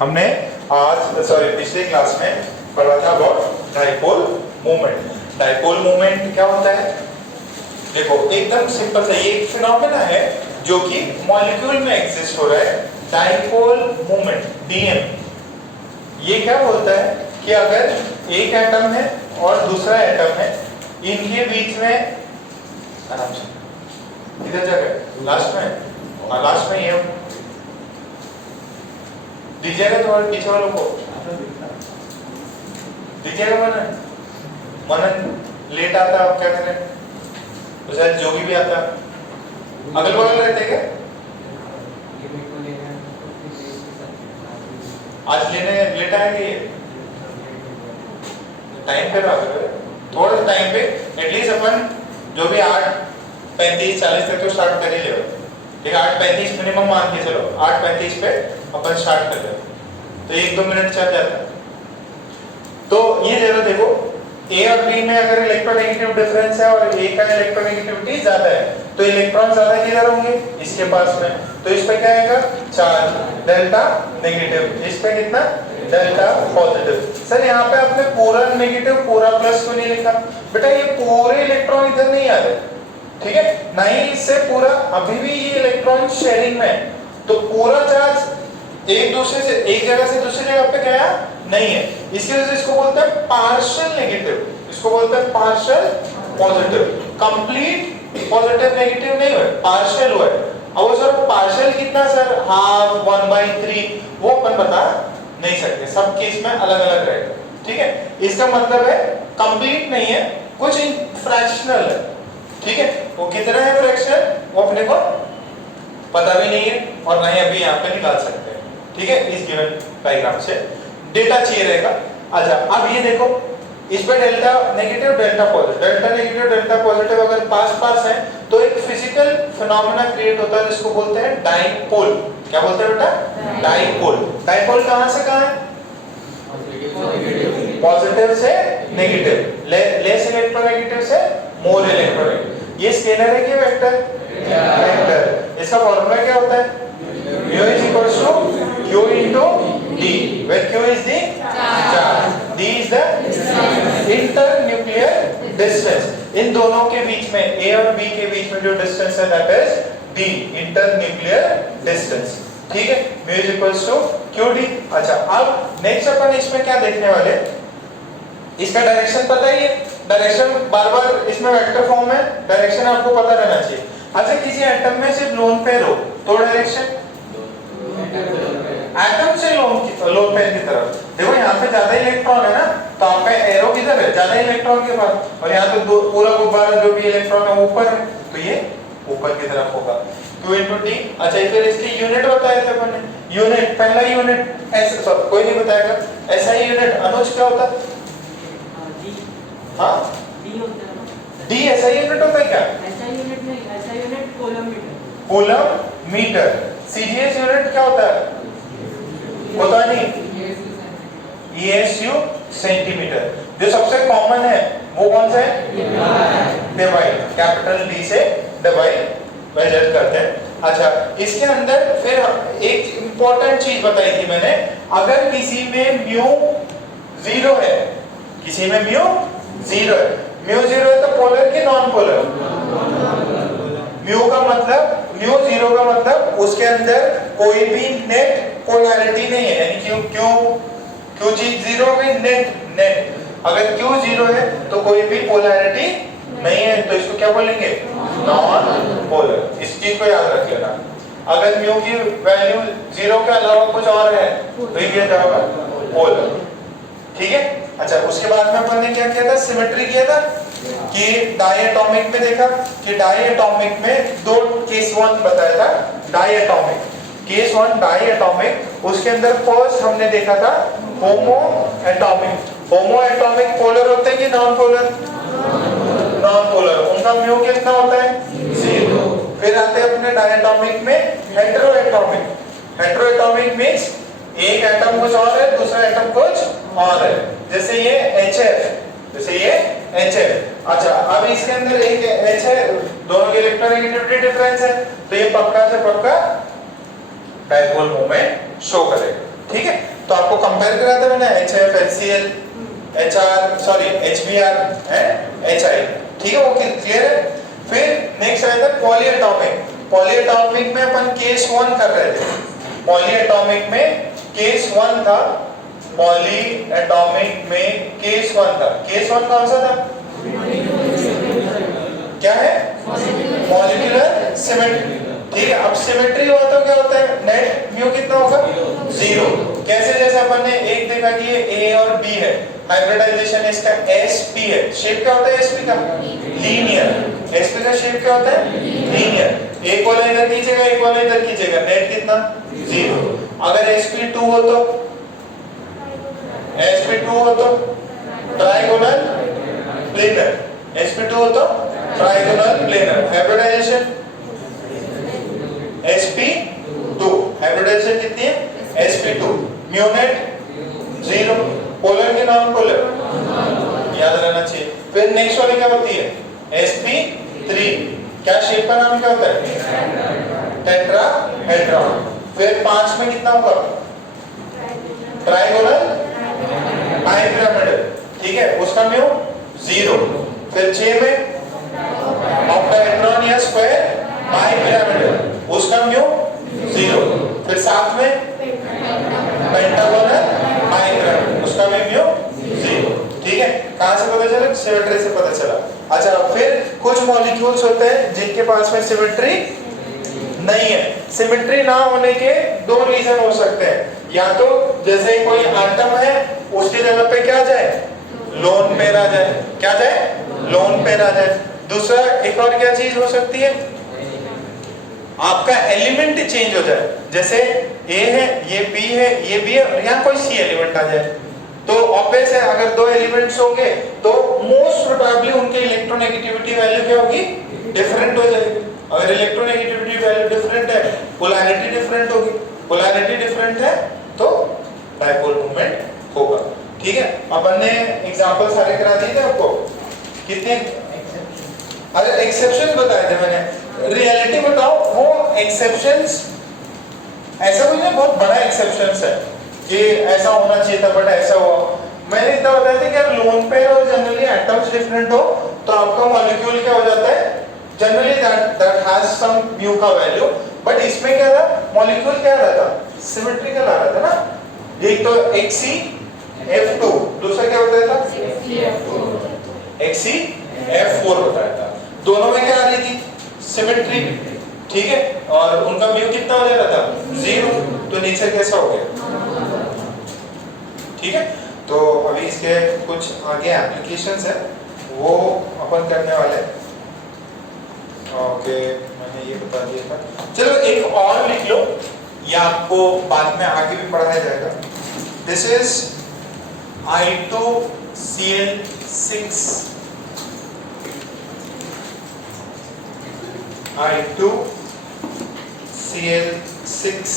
हमने पिछले क्लास में पढ़ा था about dipole moment. Dipole moment क्या होता है? देखो एकदम सिंपल सा ये एक फिनोमेना है जो कि मॉलिक्यूल में एग्जिस्ट हो रहा है। डाइपोल मोमेंट डीएम ये क्या बोलता है कि अगर एक एटम है और दूसरा एटम है, इनके बीच में आराम से इधर जाकर लास्ट में ये दीजिएगा तुम्हारे पीछे वालों को दीजिएगा। मनन लेट आता अब क्या करें, तो शायद जोगी भी आता अगल बगल रहते क्या? आज लेट आएंगे टाइम पे थोड़ा सा टाइम पे एटलीस्ट अपन जो भी 8:35-40 तक तो स्टार्ट कर ही ले। ठीक है 8:35 मिनिमम मान के चलो, 8:35 पे अपन स्टार्ट कर ले तो 1-2 मिनट चल जाता है। तो ये जरा देखो ए और बी में अगर इलेक्ट्रोनेगेटिव डिफरेंस है और ए का इलेक्ट्रोनेगेटिविटी ज्यादा है तो इलेक्ट्रॉन ज्यादा किधर होंगे? इसके पास में। तो इस पे क्या आएगा? चार्ज डेल्टा नेगेटिव, इस पे कितना? Delta positive. सर यहाँ पे आपने पूरा नेगेटिव पूरा प्लस क्यों नहीं लिखा? बेटा ये पूरे इलेक्ट्रॉन इधर नहीं आ रहे, ठीक है ना ही इससे पूरा, अभी भी ये इलेक्ट्रॉन शेयरिंग में, तो पूरा चार्ज एक जगह से दूसरी जगह पे गया नहीं है। इसकी वजह से इसको बोलते हैं पार्शियल नेगेटिव, इसको बोलते हैं partial positive. Complete positive negative नहीं हुआ, पार्शियल हुआ है। अब सर पार्शियल कितना सर? हाफ 1/3 वो अपन बता नहीं सकते, सब केस में अलग अलग रहेगा। ठीक है इसका मतलब है कंप्लीट नहीं है, कुछ फ्रैक्शनल है। ठीक है वो कितना है फ्रैक्शनल वो अपने को पता भी नहीं है और ना ही अभी यहाँ पे निकाल सकते हैं। ठीक है इस गिवन डायग्राम से डेटा चाहिए रहेगा। अच्छा अब ये देखो इस पे डेल्टा नेगेटिव डेल्टा पॉजिटिव अगर पास है तो एक फिजिकल फिनोमेना क्रिएट होता है जिसको बोलते हैं डाइपोल। क्या बोलते हैं बेटा? डाइपोल। डाइपोल कहां से कहां है? पॉजिटिव से नेगेटिव, लेस इलेक्ट्रोनेगेटिव से मोर इलेक्ट्रोनेगेटिव। ये स्केलर है कि वेक्टर? वेक्टर। इसका फॉर्मूला क्या होता है? mu is equals to q into d, where q is the charge, d is the internuclear distance। इन दोनों के बीच में a और b के बीच में जो डिस्टेंस है that is d, internuclear distance। ठीक है mu is equals to qd। अच्छा अब नेक्स्ट अपन इसमें क्या देखने वाले, इसका डायरेक्शन पता ही है, डायरेक्शन बार बार इसमें वेक्टर फॉर्म है, डायरेक्शन आपको पता रहना चाहिए। अच्छा किसी एटम में सिर्फ लोन पेयर हो तो डायरेक्शन एटम से लोन पेयर की तरफ। देखो यहाँ पे ज्यादा इलेक्ट्रॉन है ना तो आपका एरो किधर है? ज्यादा इलेक्ट्रॉन के पास, और यहाँ पे पूरा गुब्बारा जो भी इलेक्ट्रॉन है ऊपर है तो ये ऊपर की तरफ होगा q into d। अच्छा फिर इसकी यूनिट बताए थे अपन ने, यूनिट पहला यूनिट ऐसे सब कोई नहीं बताएगा, ऐसा ही यूनिट अनुज क्या होता है? हाँ d ऐसा यूनिट होता है क्या? ऐसा यूनिट नहीं, ऐसा unit coulomb metre. Coulomb metre. CGS unit क्या होता है? पता नहीं, ESU सेंटीमीटर। जो सबसे कॉमन है वो कौन सा है? डिवाइड, कैपिटल D से डिवाइड मेजर करते हैं। अच्छा इसके अंदर फिर एक इंपॉर्टेंट चीज बताई थी मैंने, अगर किसी में म्यू 0 है, किसी में म्यू 0 है, म्यू 0 है तो पोलर की नॉन पोलर? म्यू का मतलब, म्यू 0 का मतलब उसके अंदर कोई भी नेट पोलैरिटी नहीं है, यानी क्यू चीज 0 में नेट अगर क्यू 0 है तो कोई भी पोलैरिटी नहीं है, तो इसको क्या बोलेंगे? Non polar. इस चीज को याद रख लेना। अगर म्यू की वैल्यू 0 के अलावा कुछ और है तो ये क्या होगा? पोलर। ठीक है अच्छा उसके बाद में अपन ने क्या किया था? सिमेट्री किया था कि डायटोमिक में देखा कि डायटोमिक में दो केस 1 बताया था। डायटोमिक केस 1 डायटोमिक, उसके अंदर फर्स्ट हमने देखा था होमो एटॉमिक। होमो एटॉमिक पोलर होते हैं कि नॉन पोलर? Non polar. उनका म्यू कितना होता है? 0। फिर आते हैं अपने डायटोमिक में hetero atomic. Hetero atomic means एक एटम कुछ और है दूसरा एटम कुछ और है, जैसे ये HF, जैसे ये HF। अच्छा अब इसके अंदर एक H है, दोनों की इलेक्ट्रोनेगेटिविटी डिफरेंस है तो ये पक्का से पक्का डाइपोल मोमेंट शो करेगा। ठीक है, तो आपको कंपेयर करा था मैंने HF, HCl, HR, sorry HBr and HI, ठीक है, वो क्लियर है। फिर नेक्स्ट आता है पॉलीएटॉमिक। पॉलीएटॉमिक में अपन केस 1 कर रहे थे। पॉलीएटॉमिक में केस 1 था, पॉलीएटॉमिक में केस 1 था। केस 1 कौन सा था? क्या है? Molecular symmetry. ठीक है, अब सिमेट्री हुआ तो क्या होता है? नेट म्यू कितना होगा? 0। कैसे? जैसे अपन ने एक देखा कि ये A और B है, हाइब्रिडाइजेशन इसका sp है। शेप क्या होता है sp का? लीनियर। sp का शेप क्या होता है? लीनियर। एक वाला इधर खींचेगा, एक वाला इधर खींचेगा, नेट कितना? 0। अगर sp2 हो तो ट्राइगोनल प्लेनर। sp2 हो तो trigonal planar. Hybridisation sp2, hybridisation कितनी है? sp2। म्यूनेट 0। पोलर के नॉन पोलर याद रहना चाहिए। फिर नेक्स्ट वाली क्या होती है? sp3। क्या शेप का नाम क्या होता है? टेट्राहेड्रॉन। फिर 5 में कितना होगा? Trigonal bipyramidal. ठीक है, उसका म्यू 0। फिर 6 में ऑक्टाहेड्रॉन या स्क्वायर बाइपिरामिडल, उसका म्यू 0। फिर 7 में पेंटागोनल बाइपिरामिडल, उसका भी म्यू 0। ठीक है, कहां से पता चला? सिमेट्री से पता चला। अच्छा, फिर कुछ मॉलिक्यूल्स होते हैं जिनके पास में सिमेट्री नहीं है। सिमेट्री ना होने के 2 रीजन हो सकते हैं। या तो जैसे कोई एटम है, उसकी जगह पे क्या जाए? लोन पेयर आ जाए। क्या जाए? लोन पेयर आ जाए। दूसरा एक और क्या चीज हो सकती है? आपका एलिमेंट चेंज हो जाए। जैसे A है, ये B है, ये B है, और यहाँ कोई C एलिमेंट आ जाए। तो ऑब्वियस है, अगर 2 एलिमेंट्स होंगे तो मोस्ट प्रोबेबली उनके इलेक्ट्रोनेगेटिविटी वैल्यू क्या होगी? डिफरेंट हो जाएगी। अगर इलेक्ट्रोनेगेटिविटी वैल्यू डिफरेंट है, पोलैरिटी डिफरेंट होगी। पोलैरिटी डिफरेंट है तो डाइपोल मूवमेंट होगा। ठीक है, अपन ने एग्जांपल सारे करा दिए थे आपको। कितने? अरे एक्सेप्शन बताए थे मैंने। रियलिटी बताओ, वो एक्सेप्शंस ऐसा कुछ नहीं, बहुत बड़ा एक्सेप्शंस है कि ऐसा होना चाहिए था बट ऐसा हुआ। मैंने इतना बताया था कि अगर लोन पेयर और जनरली एटम्स डिफरेंट हो तो आपका मॉलिक्यूल क्या हो जाता है? Generally that has some mu का वैल्यू। बट इसमें क्या था? मॉलिक्यूल क्या रहा था? सिमेट्रिकल आ रहा था ना। एक तो HCF2, दूसरा क्या बताया था? HCF4 बताया था। दोनों में क्या आ रही थी? सिमेट्री। ठीक है, और उनका म्यू कितना हो जा रहा था? 0। तो नेचर कैसा हो गया? ठीक है, तो अभी इसके कुछ आगे एप्लीकेशंस है, वो अपन करने वाले हैं। ओके, मैंने ये बता दिया था। चलो एक और लिख लो, ये आपको बाद में आगे भी पढ़ाया जाएगा। This is I2Cl6, I2Cl6।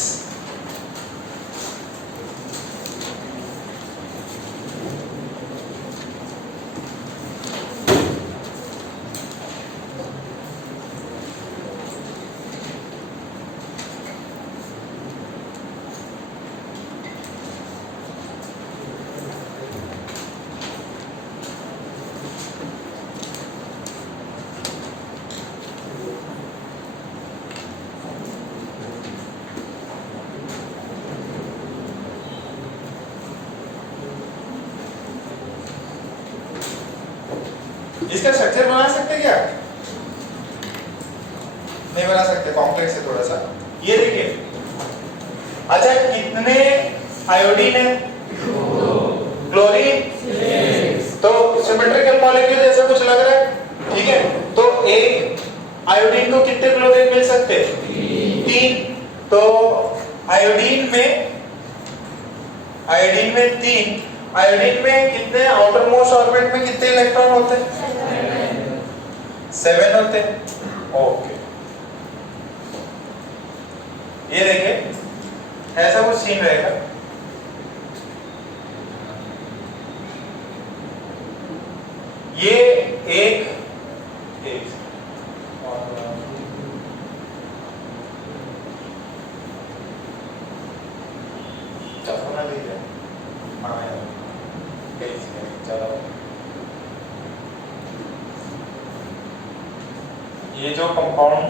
इसका स्ट्रक्चर बना सकते क्या? नहीं बना सकते, कॉम्प्लेक्स है थोड़ा सा। ये देखिए, अच्छा कितने आयोडीन है? क्लोरीन। तो सिमेट्रिकल मॉलिक्यूल जैसा कुछ लग रहा है। ठीक है, तो एक आयोडीन को कितने क्लोरीन मिल सकते हैं? 3। तो आयोडीन में 3। आयोडीन में कितने? आउटर मोस्ट ऑर्बिट में कितने इलेक्ट्रॉन होते हैं? 7 होते हैं। ओके, ये देखिए ऐसा कुछ सीन रहेगा। ये एक होना चाहिए। हाँ यार चलो, ये जो कंपाउंड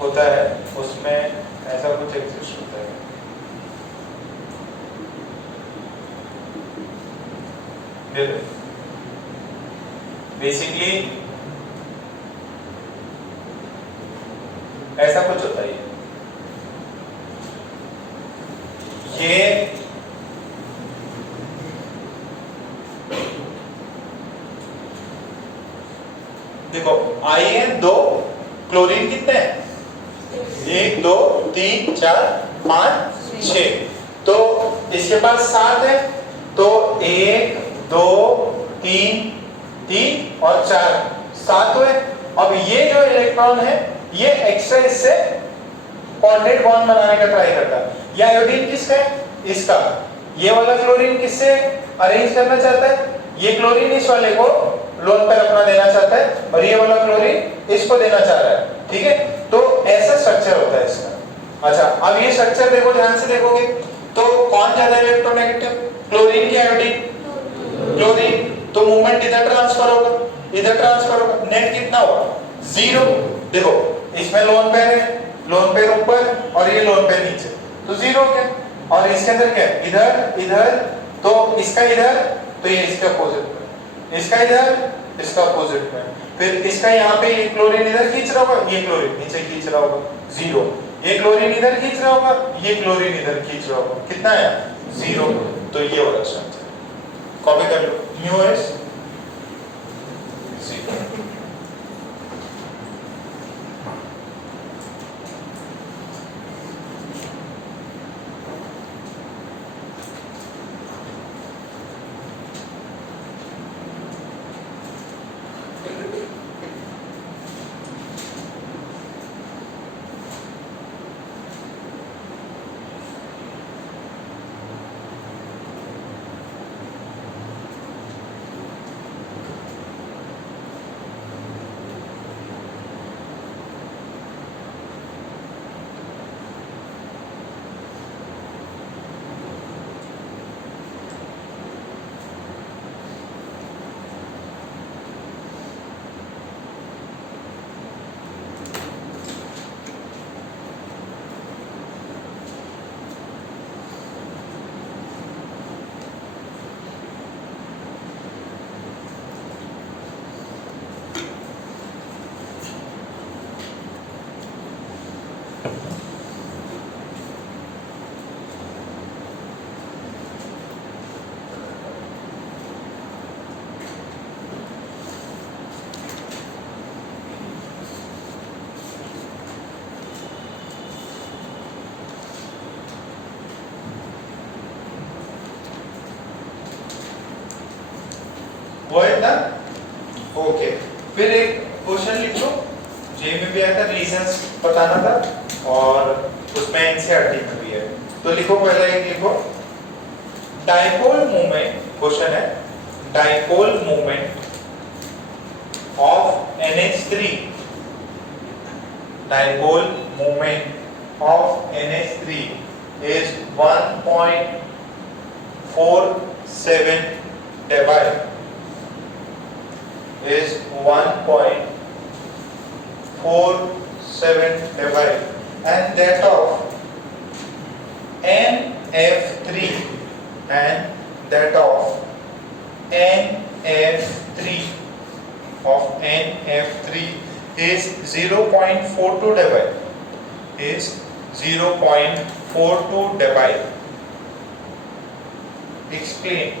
होता है उसमें ऐसा कुछ एग्जिस्ट होता है। बेसिकली ऐसा कुछ होता है। ये देखो आई है 2, क्लोरीन कितने हैं? 1 2 3 4 5 6, तो इसके पास 7 है, तो 1 2 3 3 और 4 7 हुए। अब ये जो इलेक्ट्रॉन है ये एक्स्ट्रा इससे बॉन्डेड बॉन्ड बनाने का ट्राई करता है। ये आयोडीन किसका है? इसका। ये वाला क्लोरीन किससे अरेंज करना चाहता है? ये क्लोरीन इस वाले को लोन पर अपना देना चाहता है और ये वाला क्लोरीन इसको देना चाह रहा है। ठीक है, तो ऐसा स्ट्रक्चर होता है इसका। अच्छा, अब ये स्ट्रक्चर देखो, ध्यान से देखोगे तो कौन ज्यादा इलेक्ट्रोनेगेटिव? क्लोरीन की आयोडीन? क्लोरीन। तो मूवमेंट इधर ट्रांसफर होगा, इधर ट्रांसफर होगा, नेट कितना होगा? 0। देखो इसमें लोन पेयर है, लोन पेयर ऊपर और ये लोन पेयर नीचे, तो 0 क्या? और इसके अंदर क्या है? इधर इधर, तो इसका इधर, तो ये इसके अपोजिट में, इसका इधर, इसका अपोजिट में, फिर इसका यहाँ पे ये क्लोरीन इधर खींच रहा होगा, ये क्लोरीन नीचे खींच रहा होगा, 0। ये क्लोरीन इधर खींच रहा होगा, ये क्लोरीन इधर खींच रहा होगा, कितना है? 0। तो ये वाला स्ट्रक्चर कॉपी कर लो, म्यू एस 0। वो है ना? ओके, फिर एक क्वेश्चन लिखो, जे में भी आया था, रीजंस बताना था और उसमें एनसीईआरटी में भी है। तो लिखो, पहले एक लिखो, डाइपोल मूवमेंट, क्वेश्चन है dipole movement of NH3, dipole movement of NH3 is 1.47 debye, is 1.47 debye, and that of NF3, and that of NF3 is 0.42 debye, is 0.42 debye. Explain.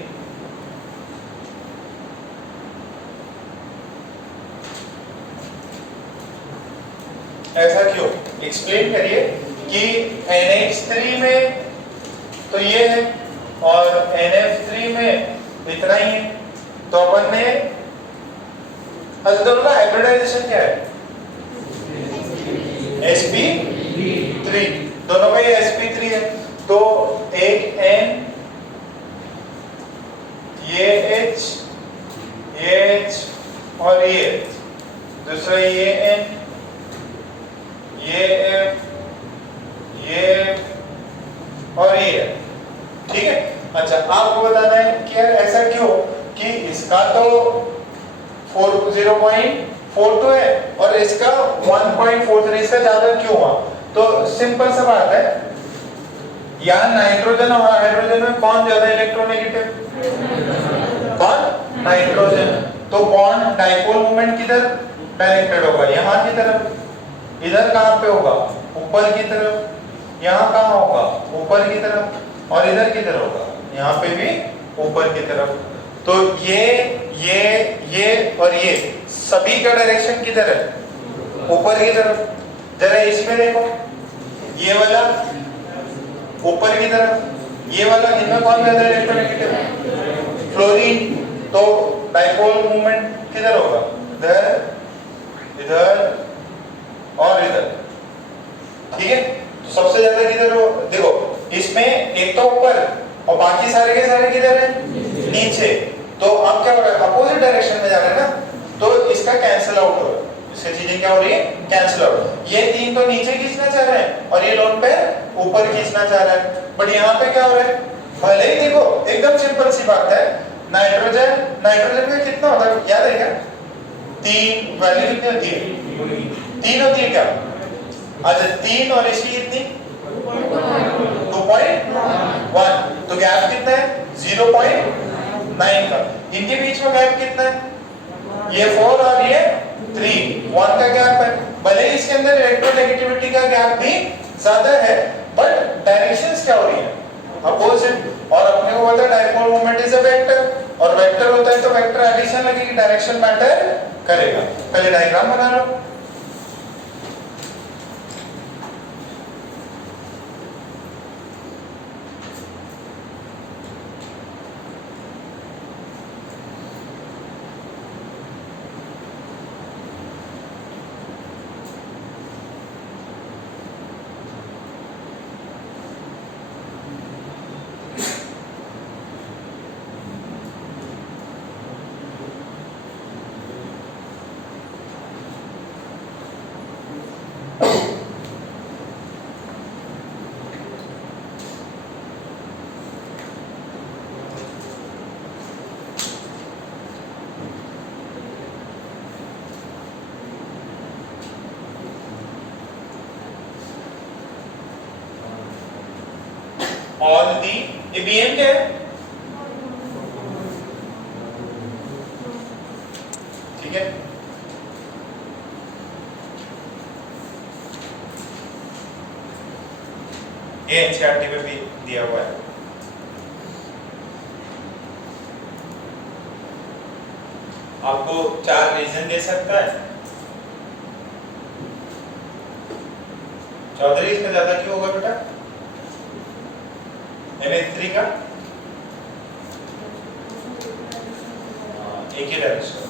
ऐसा क्यों? एक्सप्लेन करिए कि NH3 में तो ये है और NF3 में इतना ही है, तो अपन ने दोनों का हाइब्रिडाइजेशन क्या है? sp3, दोनों का ये sp3 है, तो एक N, ये H, ये H और ये H, दूसरा ये N, ये F, ये F और ये F, ठीक है। अच्छा आपको बताना है कि यार ऐसा क्यों कि इसका तो 0.42 है और इसका 1.43, इसका ज्यादा क्यों हुआ? तो सिंपल सा बात है, यहाँ नाइट्रोजन और हाइड्रोजन में कौन ज्यादा इलेक्ट्रोनेगेटिव? कौन? नाइट्रोजन। तो बॉन्ड डाइपोल मोमेंट किधर डायरेक्टेड होगा? यहाँ की तरफ। इधर कहाँ पे होगा? ऊपर की तरफ। यहाँ कहाँ होगा? ऊपर की तरफ। और इधर किधर होगा? यहाँ पे भी ऊपर की तरफ। तो ये और ये सभी का डायरेक्शन किधर है? ऊपर की तरफ। जरा इसमें देखो, ये वाला ऊपर की तरफ, ये वाला, इनमें कौन ज्यादा इलेक्ट्रोनेगेटिव है? फ्लोरीन। तो डाइपोल मूवमेंट किधर होगा? इधर, इधर और इधर। ठीक है। तो सबसे ज्यादा किधर हो? देखो इसमें एक तो ऊपर और बाकी सारे के सारे किधर है? नीचे। तो अब क्या हो रहा है? अपोजिट डायरेक्शन में जा रहे हैं ना, तो इसका कैंसिल आउट हो रहा है। इससे चीजें क्या हो रही है? Cancel out. ये तीन तो नीचे खींचना चाह रहे हैं और ये लोन पेयर ऊपर खींचना चाह रहा है। बट यहाँ पे क्या हो रहा है? भले ही देखो एकदम सिंपल सी बात है, नाइट्रोजन का कितना होता है याद है क्या? 3 वैल्यू कितनी होती है? 3 होती है क्या? अच्छा 3 और इसकी कितनी? 2.1। तो गैप कितना है? 0.9 का। इनके बीच में गैप कितना है? ये 4 और ये 3, 1 का गैप है। भले ही इसके अंदर इलेक्ट्रोनेगेटिविटी का गैप भी ज्यादा है, बट डायरेक्शंस क्या हो रही है? अपोजिट। और अपने को पता है dipole moment is a vector, और वेक्टर होता है तो वेक्टर एडिशन लगेगी, डायरेक्शन मैटर करेगा। पहले डायग्राम बना लो। All the ये BM क्या है? ठीक है। ये एनसीईआरटी में भी दिया हुआ है। आपको 4 रीजन दे सकता है। चौधरी इसमें ज्यादा क्यों होगा बेटा? NH3 का एक ही डायरेक्शन होगा।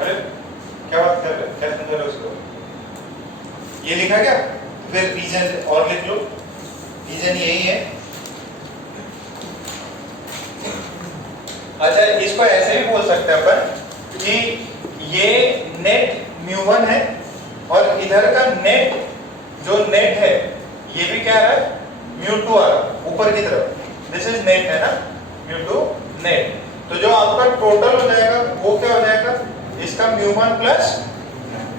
अरे क्या बात कर रहे हैं? क्या समझ रहे हो उसको? ये लिखा क्या? फिर रीजन और लिख लो। रीजन यही है। अच्छा इसको ऐसे भी बोल सकते हैं अपन कि ये नेट μ1 है और इधर का नेट जो नेट है ये भी क्या आ रहा है? μ2 आ रहा है ऊपर की तरफ। दिस इज नेट है ना, μ2 नेट। तो जो आपका टोटल हो जाएगा वो क्या हो जाएगा? इसका μ1 प्लस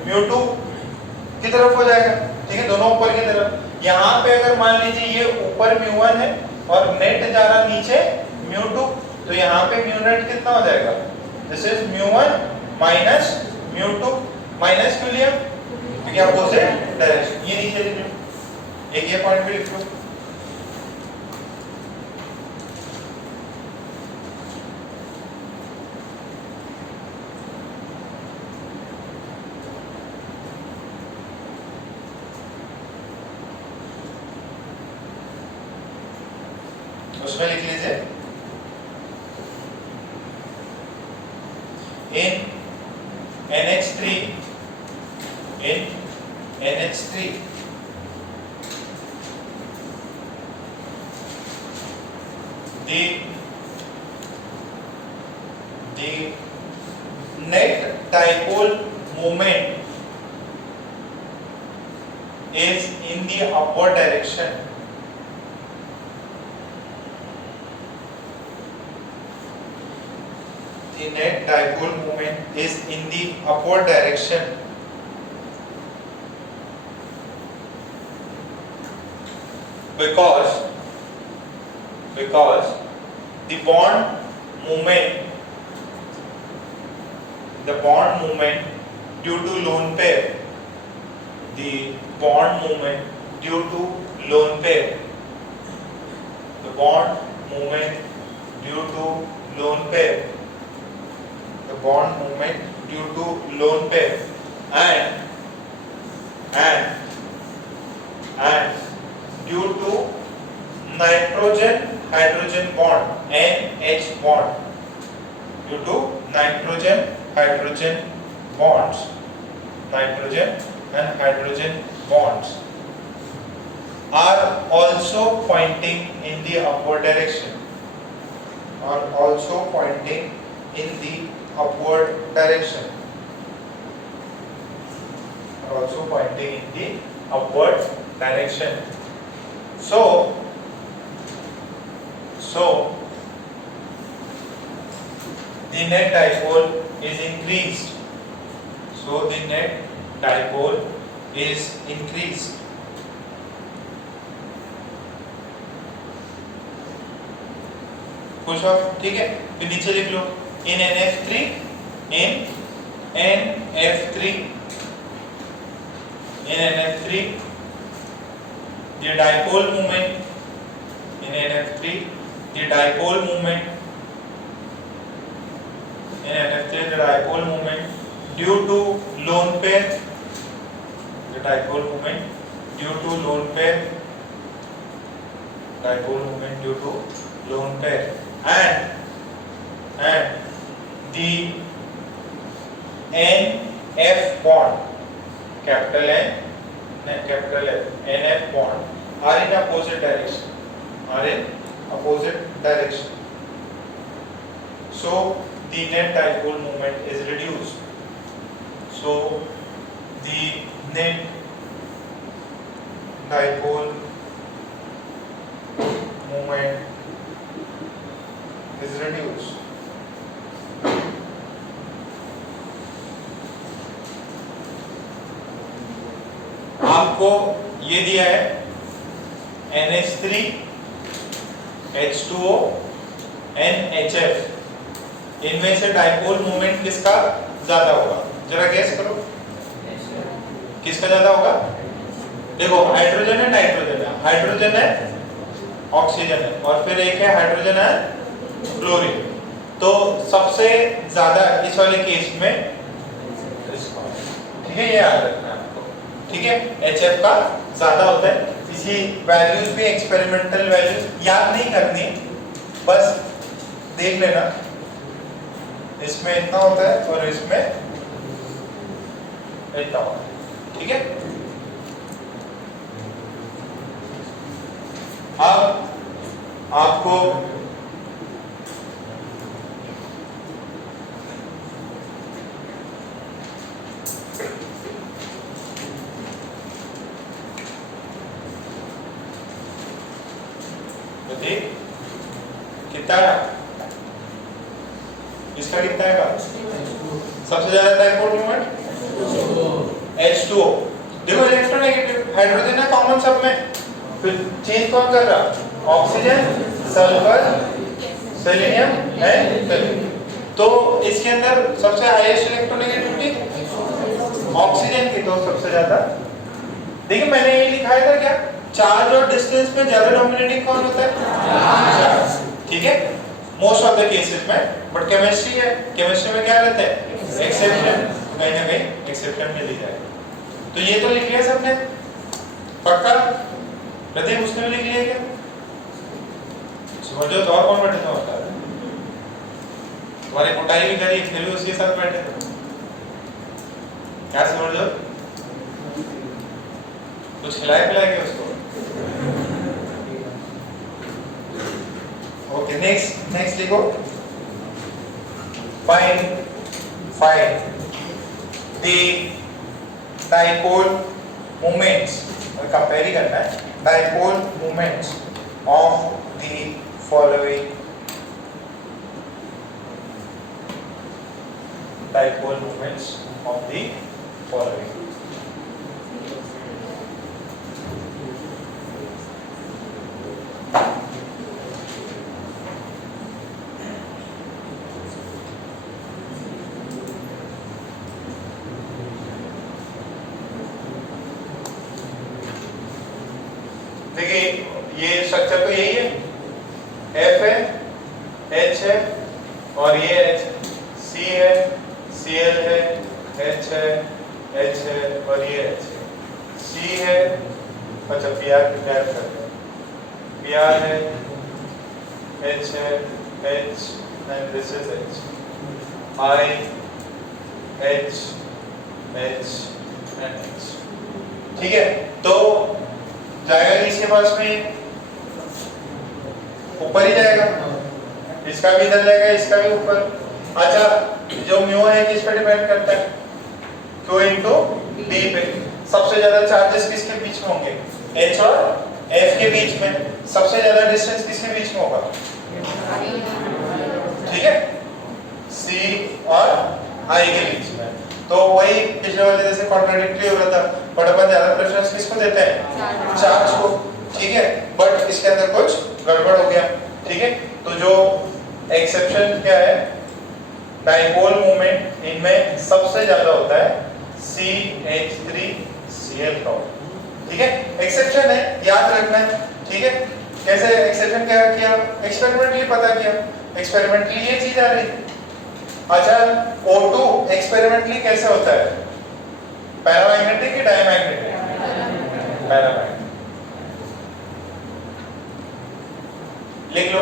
μ2 की तरफ हो जाएगा। ठीक है, दोनों ऊपर की तरफ। यहाँ पे अगर मान लीजिए ये ऊपर μ1 है और नेट जा रहा नीचे μ2, तो यहाँ पे म्यू नेट कितना हो जाएगा? This is μ1 minus μ2। माइनस क्यों लिया? क्योंकि अपोजिट डायरेक्शन। ये नीचे लिख लो, एक ये पॉइंट भी लिख लो। उसमें लिख लीजिए in NH3 the net dipole moment is in the upward direction. The net dipole moment is in the upward direction because the bond moment due to lone pair, the bond moment due to lone pair, the bond moment due to lone pair, the bond moment due to lone pair and due to nitrogen hydrogen bond NH bond, due to nitrogen hydrogen bonds, nitrogen and hydrogen bonds are also pointing in the upward direction, are also pointing in the upward direction, are also pointing in the upward direction. So the net dipole is increased. So the net dipole is increased. खुश हो? ठीक है, फिर नीचे लिख लो in NF3 the dipole moment in NF3 the dipole moment due to lone pair, the dipole moment due to lone pair, dipole moment due to lone pair and the NF bond, capital N capital F, NF bond are in opposite direction, so the net dipole moment is reduced. So the net dipole moment is reduced. आपको ये दिया है NH3 H2O NHF, इनमें से dipole moment किसका ज्यादा होगा? जरा गैस करो किसका ज्यादा होगा? देखो हाइड्रोजन है नाइट्रोजन है, हाइड्रोजन है ऑक्सीजन है और फिर एक है हाइड्रोजन है क्लोरीन, तो सबसे ज्यादा इस वाले केस में, ठीक है, ये याद रखना है आपको, ठीक है, HF का ज्यादा होता है। इसी वैल्यूज भी एक्सपेरिमेंटल वैल्यूज याद नहीं करनी, बस देख लेना, इसमें इतना होता है और इसमें इतना होता है, ठीक है। अब आपको कितना है? इसका कितना है? सबसे ज्यादा डाइपोल मोमेंट H2O। देखो इलेक्ट्रोनेगेटिव हाइड्रोजन है कॉमन सब में, फिर चेंज कौन कर रहा? Oxygen, sulphur, selenium and selenium. तो इसके अंदर सबसे हाईएस्ट इलेक्ट्रोनेगेटिविटी ऑक्सीजन की, तो सबसे ज्यादा। देखिए मैंने ये लिखा था क्या, चार्ज और डिस्टेंस में ज्यादा डोमिनेटिंग कौन होता है? चार्ज, ठीक है, मोस्ट ऑफ द केसेस में। बट केमिस्ट्री है, केमिस्ट्री में क्या रहता है? एक्सेप्शन, कहीं ना कहीं एक्सेप्शन मिल ही जाएगा। तो ये तो लिख लिया सबने पक्का? प्रदीप उसने भी लिख लिया क्या? समझो तो और कौन बैठे थे होता है? तुम्हारी कुटाई भी करी फिर भी उसके साथ बैठे थे। क्या समझो? कुछ खिलाए पिलाए के उसको? ओके, नेक्स्ट लिखो। फाइंड द डाइपोल मोमेंट्स, और कंपेयर ही करना है, dipole moments of the following dipole moments of the following. देखिए ये स्ट्रक्चर तो यही है, F है, H है और ये H, C है, Cl है, H है, H है और ये H है, C है, अच्छा Pr प्रिपेयर करते हैं, Pr है, H है, H and this is H, I, H, H and H, ठीक है? तो जाएगा इसके पास में ऊपर ही जाएगा, इसका भी इधर जाएगा, इसका भी ऊपर। अच्छा जो म्यू है किस पे डिपेंड करता है? Q इनटू D पे। सबसे ज्यादा चार्जेस किसके बीच में होंगे? H और F के बीच में। सबसे ज्यादा डिस्टेंस किसके बीच में होगा? ठीक है, C और I के बीच में। तो वही पिछले वाले जैसे कॉन्ट्राडिक्टरी हो रहा था, बट अपन ज्यादा प्रेफरेंस किसको देते हैं? चार्ज को, ठीक है? बट इसके अंदर कुछ गड़बड़ हो गया, ठीक है? तो जो एक्सेप्शन क्या है, डाइपोल मोमेंट इनमें सबसे ज्यादा होता है CH3Cl का, ठीक है? एक्सेप्शन है, याद रखना है, ठीक है? कैसे एक्सेप्शन क्या किया? एक्सपेरिमेंटली पता किया, एक्सपेरिमेंटली ये चीज आ रही। अच्छा O2 एक्सपेरिमेंटली कैसे होता है? पैरामैग्नेटिक कि डायमैग्नेटिक? पैरामैग्नेटिक। लिख लो।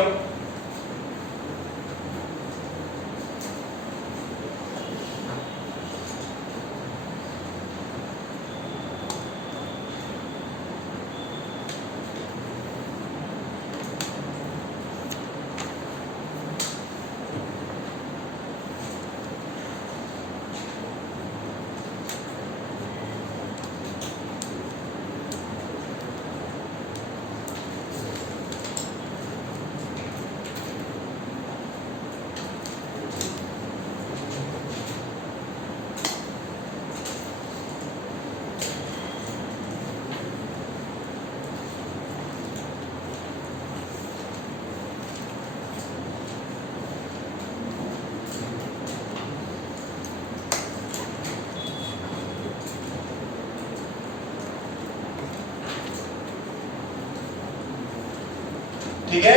ठीक है?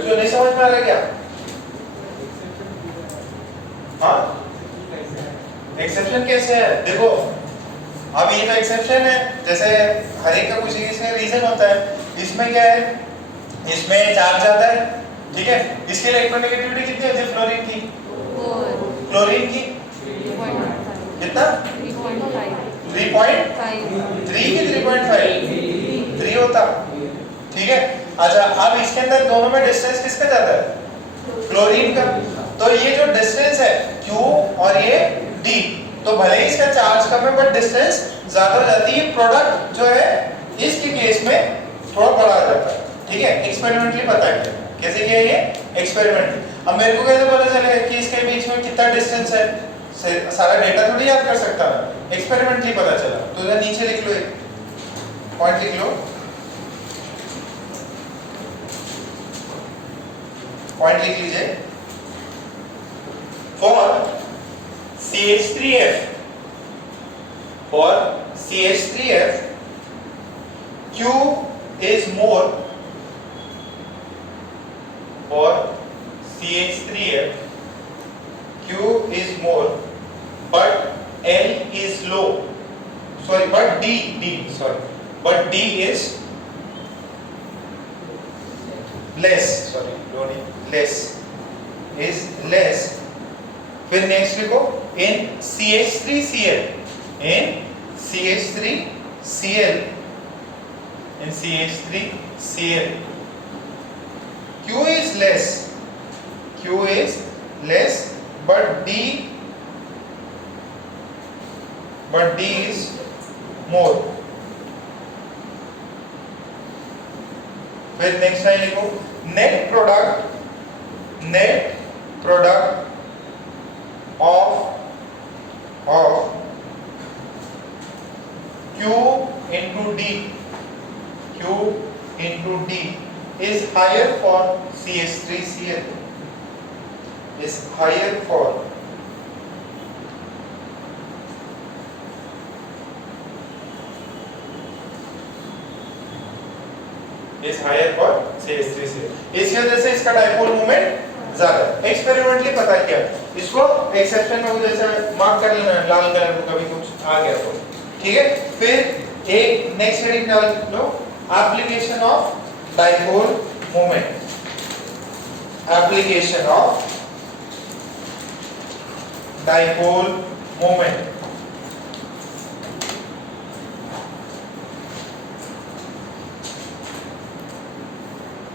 जो नहीं समझ में आ रहा क्या? हाँ, एक्सेप्शन कैसे है? देखो अब ये तो एक्सेप्शन है, जैसे हर एक का कुछ इसमें रीजन होता है। इसमें क्या है, इसमें चार्ज आता है, ठीक है? इसकी इलेक्ट्रोनेगेटिविटी कितनी होती है फ्लोरीन की? क्लोरीन की कितना? 3.3 की 3.5 3 होता, ठीक है? अच्छा अब इसके अंदर दोनों में डिस्टेंस किसका जाता है? क्लोरीन का। तो ये जो डिस्टेंस है Q और ये D, तो भले ही इसका चार्ज कम है बट डिस्टेंस ज्यादा हो जाती है। प्रोडक्ट जो है इसके केस में थोड़ा बड़ा आ जाता है, ठीक है? एक्सपेरिमेंटली पता है कैसे किया ये? एक्सपेरिमेंटली। अब मेरे को कैसे पता चलेगा कि इसके बीच में कितना डिस्टेंस है? सारा डेटा थोड़ी याद कर सकता मैं, एक्सपेरिमेंटली पता चला। तो इधर नीचे लिख लो, एक पॉइंट लिख लो, पॉइंट लिख लीजिए। For CH3F, for CH3F, Q is more, for CH3F, Q Q is more but L is low, sorry, but but D is less, sorry, low नहीं, less is less. फिर नेक्स्ट लिखो in CH3Cl, in CH3Cl, in CH3Cl Q is less but D is more. फिर next line लिखो net product of Q into D is higher for CH3Cl, is higher for CH3Cl. इस वजह से इसका dipole moment ज्यादा है। Experimentally पता किया, इसको एक्सेप्शन में जैसे मार्क कर लेना लाल कलर में, कभी कुछ आ गया तो ठीक है। फिर एक नेक्स्ट हेडिंग डाल लो, application of dipole moment, application of dipole moment.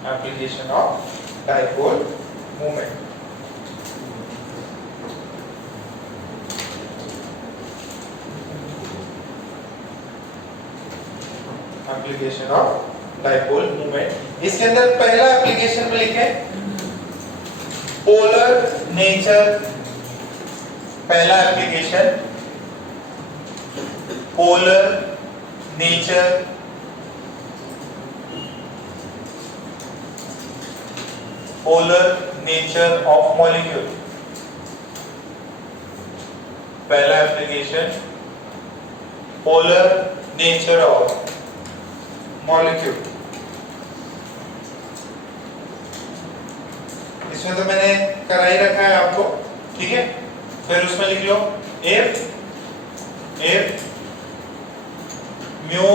Application of dipole moment. Application of dipole moment. इसके अंदर पहला एप्लीकेशन में लिखे पोलर नेचर, पहला application polar nature of molecule, पहला application polar nature of molecule. इसमें तो मैंने करा ही रखा है आपको, ठीक है। फिर उसमें लिख लो if mu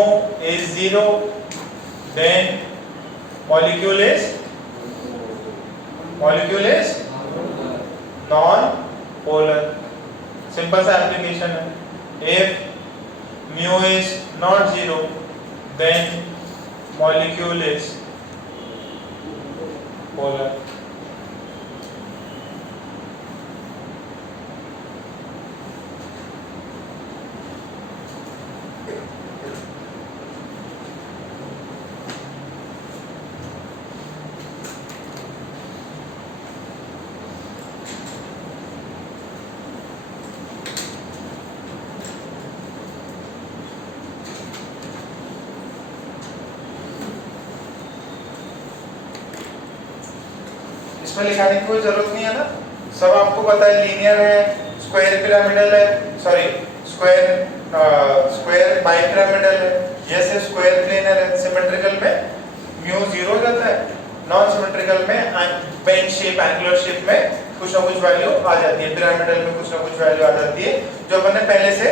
is 0 then molecule is non-polar. Simple सा एप्लीकेशन है। If mu is not 0, then molecule is polar. इसमें लिखाने की कोई जरूरत नहीं है ना, सब आपको पता है। लीनियर है, स्क्वायर पिरामिडल है, सॉरी स्क्वायर बाइपिरामिडल है, ये सिर्फ स्क्वायर प्लेनर है। सिमेट्रिकल में म्यू 0 हो जाता है, नॉन सिमेट्रिकल में पेन शेप एंगुलर शेप में कुछ ना कुछ वैल्यू आ जाती है, पिरामिडल में कुछ ना कुछ वैल्यू आ जाती है, जो मैंने पहले से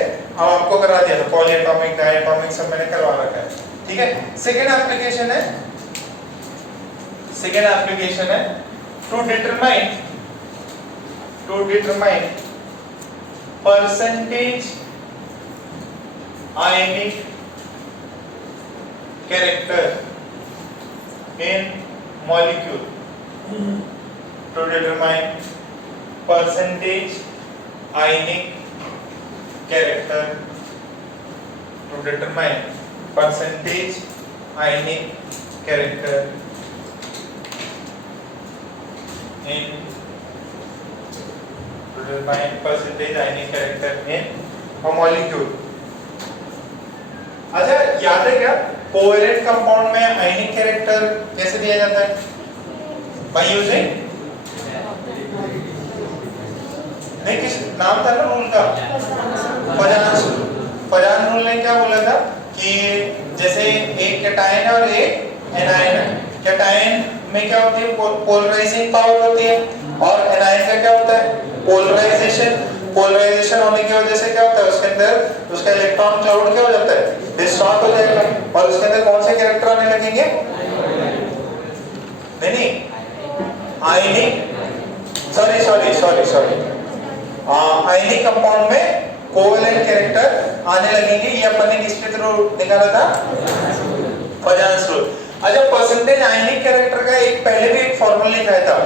आपको करा दिया था। पॉलीएटॉमिक डायटॉमिक सब मैंने करवा रखा है, ठीक है। सेकेंड एप्लीकेशन है to determine percentage ionic character in molecule, to determine percentage ionic character, to determine percentage ionic character in, to define percentage ionic character in a molecule. अच्छा याद है क्या कोवेलेंट कंपाउंड में आयनिक कैरेक्टर कैसे दिया जाता है? बाय यूजिंग, नहीं किस नाम था ना रूल का, फजान रूल ने क्या बोला था कि जैसे एक कैटायन है और एक एनायन है। कैटायन में क्या होती है? पोलराइजिंग पावर होती है, और एनायन का क्या होता है? पोलराइजेशन होने की वजह से क्या होता है, उसके अंदर उसका इलेक्ट्रॉन क्लाउड क्या हो जाता है, डिस्टॉर्ट हो जाएगा, और उसके अंदर कौन से कैरेक्टर आने लगेंगे, नहीं आयनिक, सॉरी आयनिक कंपाउंड में कोवेलेंट कैरेक्टर आने लगेंगे। ये अपन ने किसके थ्रू निकाला था, पजांस रूल। अच्छा, परसेंटेज आयनिक कैरेक्टर का एक पहले भी एक फॉर्मूला लिखा था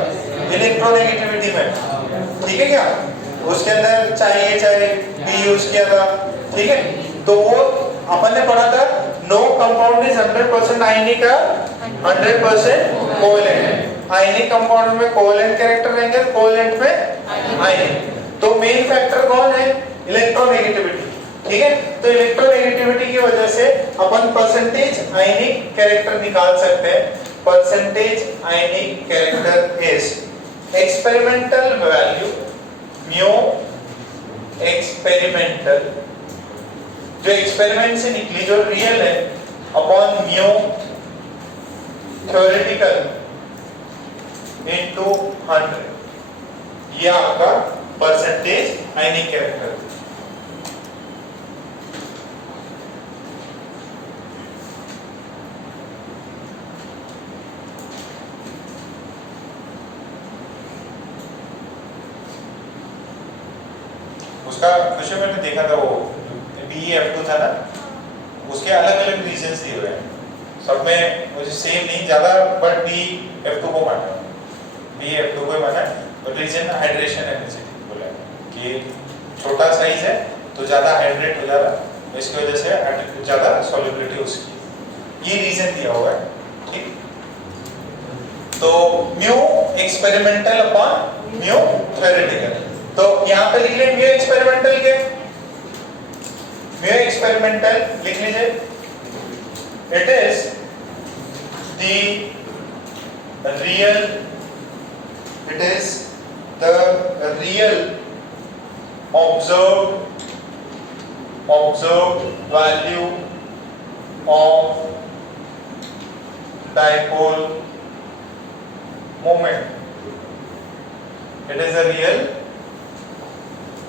इलेक्ट्रोनेगेटिविटी में, ठीक है क्या, उसके अंदर चाहे बी यूज किया था, ठीक है। तो वो अपन ने पढ़ा था, नो कंपाउंड इज 100% आयनिक या 100% कोवेलेंट। आयनिक कंपाउंड में कोवेलेंट कैरेक्टर रहेंगे, कोवेलेंट में आयनिक। तो मेन फैक्टर कौन है, इलेक्ट्रोनेगेटिविटी, ठीक है। तो इलेक्ट्रोनेगेटिविटी की वजह से अपन परसेंटेज आयनिक कैरेक्टर निकाल सकते हैं। Percentage ionic character is experimental value mu experimental, जो एक्सपेरिमेंट से निकली जो रियल है, अपॉन म्यू थ्योरेटिकल इनटू 100, ये आपका परसेंटेज आयनिक कैरेक्टर। उसका क्वेश्चन मैंने देखा था, वो BeF2 था ना, उसके अलग अलग रीजंस दिए हुए हैं, सब में मुझे सेम नहीं ज्यादा, बट BeF2 को माना, BeF2 को माना, और रीजन हाइड्रेशन एनर्जी बोला है कि छोटा साइज है तो ज्यादा हाइड्रेट हो जाता है, इसकी वजह से ज्यादा सॉल्युबिलिटी उसकी, ये रीजन दिया हुआ है, ठीक। तो mu experimental upon mu theoretical, तो यहाँ पे लिख लें म्यू एक्सपेरिमेंटल के, म्यू एक्सपेरिमेंटल लिख लीजिए, it is the real, it is the real observed value of dipole moment. It is a real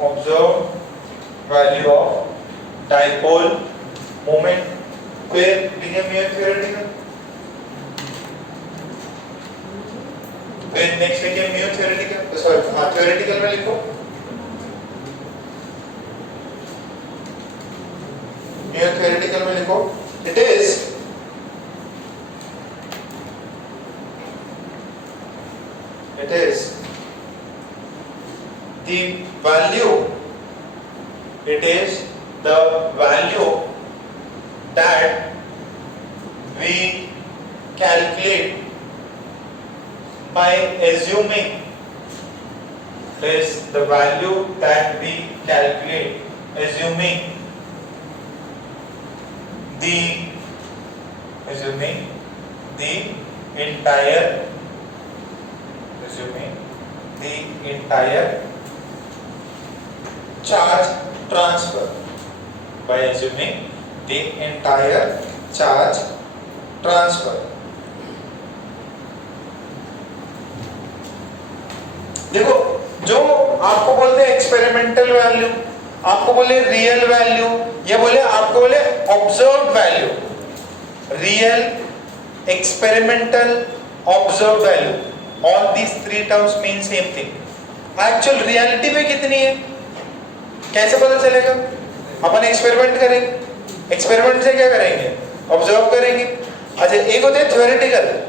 observed value of dipole moment. फिर लिखिए म्यू थ्योरेटिकल, फिर नेक्स्ट लिखिए म्यू थ्योरेटिकल, सॉरी थ्योरेटिकल में लिखो mu theoretical में लिखो, it is the value, it is the value that we calculate by assuming, it is the value that we calculate assuming the entire charge transfer, by assuming the entire charge transfer. देखो, जो आपको बोलते हैं experimental value, आपको बोले real value, ये बोले आपको बोले observed value, real, experimental, observed value, all these three terms mean same thing. Actual reality में कितनी है कैसे पता चलेगा, अपन एक्सपेरिमेंट करेंगे, एक्सपेरिमेंट से क्या करेंगे, ऑब्जर्व करेंगे। अच्छा, एक होते हैं थ्योरेटिकल,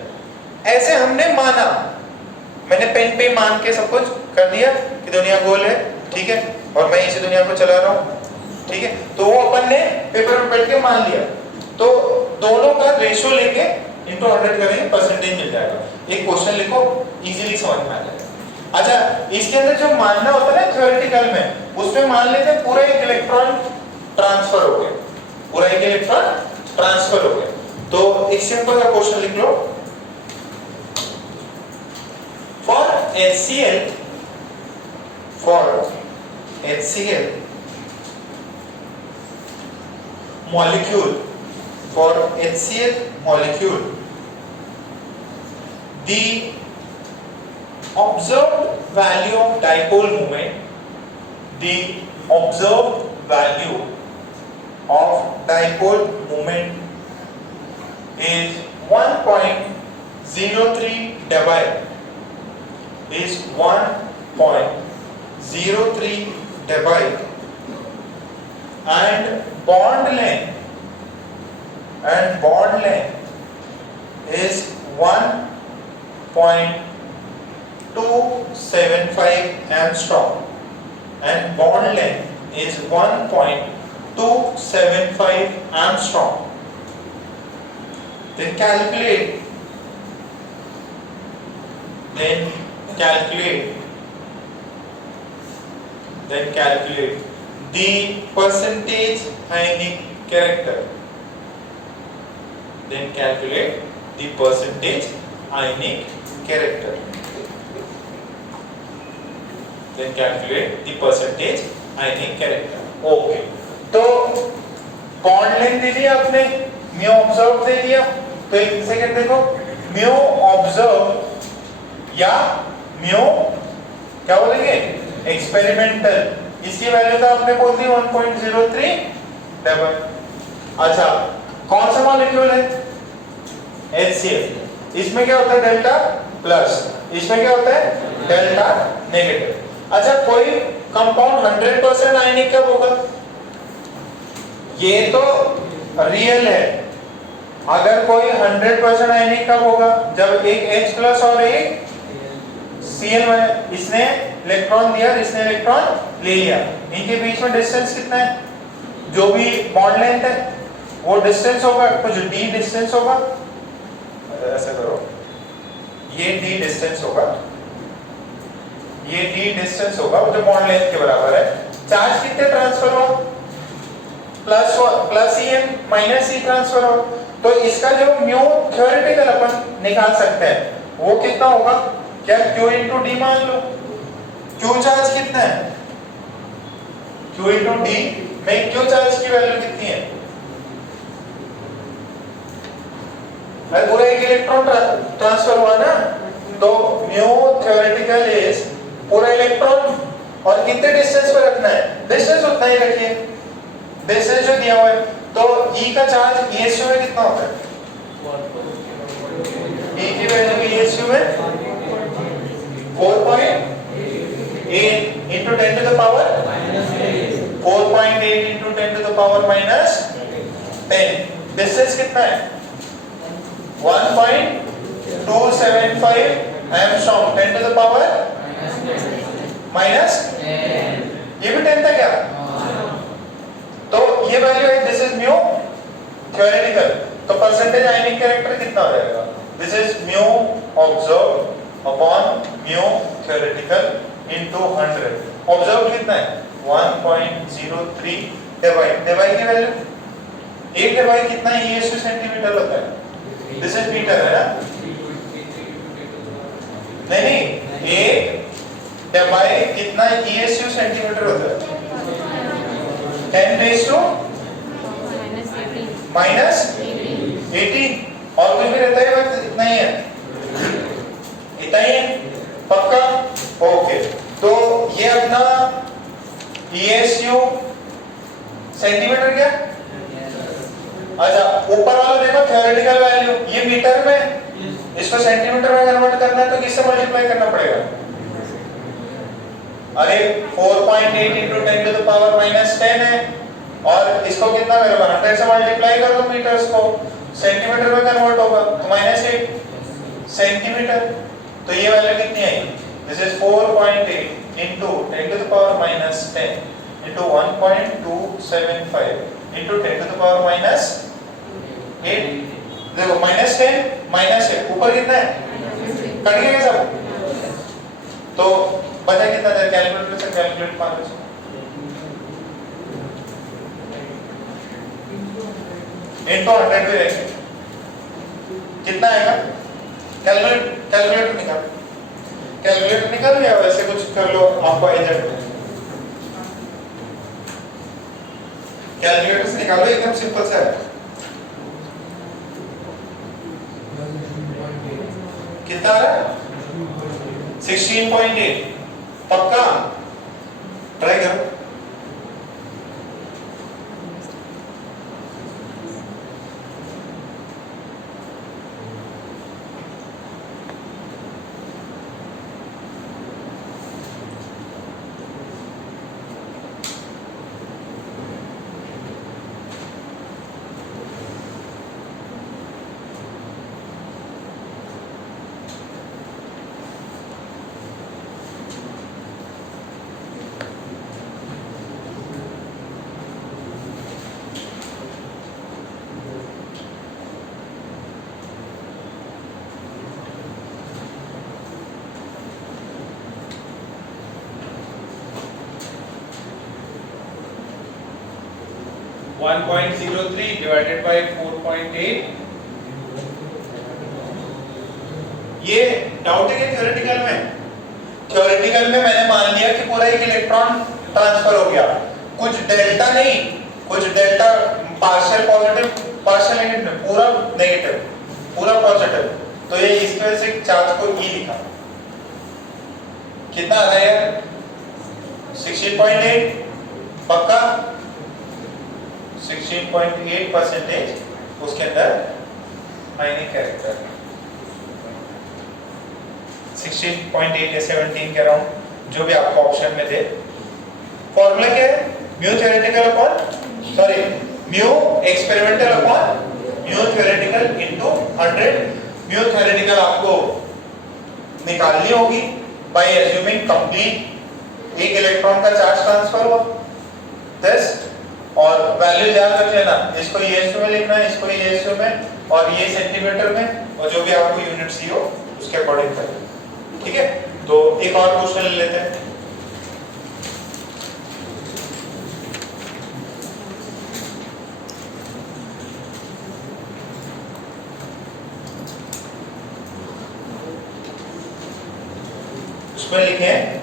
ऐसे हमने माना, मैंने पेन पे मान के सब कुछ कर दिया कि दुनिया गोल है, ठीक है, और मैं इसी दुनिया को चला रहा हूँ, ठीक है, तो वो अपन ने पेपर पे बैठ के मान लिया, तो दोनों का रेशियो लेके इनटू 100 करेंगे, परसेंटेज मिल जाएगा। एक क्वेश्चन लिखो, इजीली समझ में आ जाएगा। अच्छा, इसके अंदर जो मानना होता है ना थ्योरेटिकल में, उसमें मान लेते हैं पूरा एक इलेक्ट्रॉन ट्रांसफर हो गया, पूरा एक इलेक्ट्रॉन ट्रांसफर हो गया। तो एक सिंपल सा क्वेश्चन लिख लो, for HCl molecule, for HCl molecule, the observed value of dipole moment, the observed value of dipole moment is 1.03 dBi, is 1.03 dBi, and bond length is 1.275 angstrom, and bond length is 1.275 angstrom. Then calculate the percentage ionic character. Then calculate the percentage ionic character. Okay, तो bond length दे दिया आपने, mu observe दे दिया, तो एक second देखो, mu observe या mu क्या बोलेंगे, एक्सपेरिमेंटल, इसकी वैल्यू तो आपने बोल दी 1.03 डबल। अच्छा, कौन सा मॉलिक्यूल है, HCl, इसमें क्या होता है डेल्टा प्लस, इसमें क्या होता है डेल्टा नेगेटिव। अच्छा, कोई कंपाउंड 100% आयनिक कब होगा, ये तो रियल है, अगर कोई 100% आयनिक कब होगा, जब एक H प्लस और एक Cl, इसने इलेक्ट्रॉन दिया, इसने इलेक्ट्रॉन ले लिया, इनके बीच में डिस्टेंस कितना है, जो भी बॉन्ड लेंथ है वो डिस्टेंस होगा, कुछ d डिस्टेंस होगा, ऐसा करो, ये d डिस्टेंस होगा, ये d डिस्टेंस होगा जो बॉन्ड लेंथ के बराबर है। चार्ज कितने ट्रांसफर हुआ, plus En minus E transfer हो, तो इसका जो म्यू थ्योरेटिकल अपन निकाल सकते हैं वो कितना होगा, क्या Q into D मान लो, Q चार्ज कितना है, Q into D में Q चार्ज की वैल्यू कितनी है, अरे पूरा एक इलेक्ट्रॉन ट्रांसफर हुआ ना, तो म्यू थ्योरेटिकल इज पूरा इलेक्ट्रॉन, और कितने डिस्टेंस पे रखना है, डिस्टेंस उतना ही रखिए, डिस्टेंस जो दिया हुआ है, तो E का चार्ज ESU में कितना होता है, E की वैल्यू ESU में 4.8 into 10 to the power 4.8 into 10 to the power minus 10, distance कितना है 1.275 angstrom, 10 to the power minus, ये भी 10 था क्या, तो ये वैल्यू है, दिस इज म्यू थ्योरेटिकल, तो परसेंटेज आयनिक कैरेक्टर कितना हो जाएगा, this is mu observe upon mu theoretical into 100, observe कितना है 1.03 dBi, dBi की वैल्यू 1 dBi कितना है, ये सेंटीमीटर होता है, दिस इज मीटर है ना, नहीं 1 dBi कितना ESU सेंटीमीटर होता है, 10 raised to minus 18, और कुछ भी रहता है बस इतना ही है, पक्का, ओके, तो ये अपना ESU सेंटीमीटर क्या, अच्छा ऊपर वाला देखो थ्योरेटिकल वैल्यू, ये मीटर में, इसको सेंटीमीटर में कन्वर्ट करना है तो किससे मल्टीप्लाई करना पड़ेगा, अरे 4.8 into 10 to the power minus 10 है, और इसको कितना करोगे 100 से मल्टीप्लाई कर दो मीटर्स को, सेंटीमीटर में कन्वर्ट होगा तो -8 सेंटीमीटर, तो ये वैल्यू कितनी आई, this is 4.8 into 10 to the power minus 10 into 1.275 into 10 to the power minus 8, देखो -10 -8 ऊपर कितना है, कट गया सब, तो बचा कितना है, कैलकुलेटर से कैलकुलेट मार लो, इनटू 100 पे रहेंगे, कितना आएगा, कैलकुलेटर निकाल या वैसे कुछ कर लो, आपको एजेंट कैलकुलेटर से निकालो, एकदम सिंपल सा है, कितना आ रहा है 16.8 पक्का? ट्राई करो। One 1.03 divided by 4.8। ये डाउट है कि थ्योरेटिकल में? थ्योरेटिकल में मैंने मान लिया कि पूरा एक इलेक्ट्रॉन ट्रांसफर हो गया, कुछ डेल्टा नहीं, कुछ delta partial positive partial negative, पूरा नेगेटिव पूरा पॉजिटिव, तो ये इस वजह से चार्ज को ई लिखा। कितना आ रहा है यार? 16.8 पक्का? 16.8% उसके अंदर आयनिक कैरेक्टर 16.8 या 17 कह रहा हूं, जो भी आपको ऑप्शन में दे। फॉर्मूला क्या है? Mu theoretical upon sorry mu experimental upon mu theoretical into 100। Mu theoretical आपको निकालनी होगी बाय एज्यूमिंग कंप्लीट एक इलेक्ट्रॉन का चार्ज ट्रांसफर हुआ 10, और वैल्यू याद रख लेना, इसको ईएसयू में लिखना है, इसको ईएसयू में और ये सेंटीमीटर में, और जो भी आपको यूनिट सी हो उसके अकॉर्डिंग करें। ठीक है, तो एक और क्वेश्चन ले लेते हैं। उसमें लिखे हैं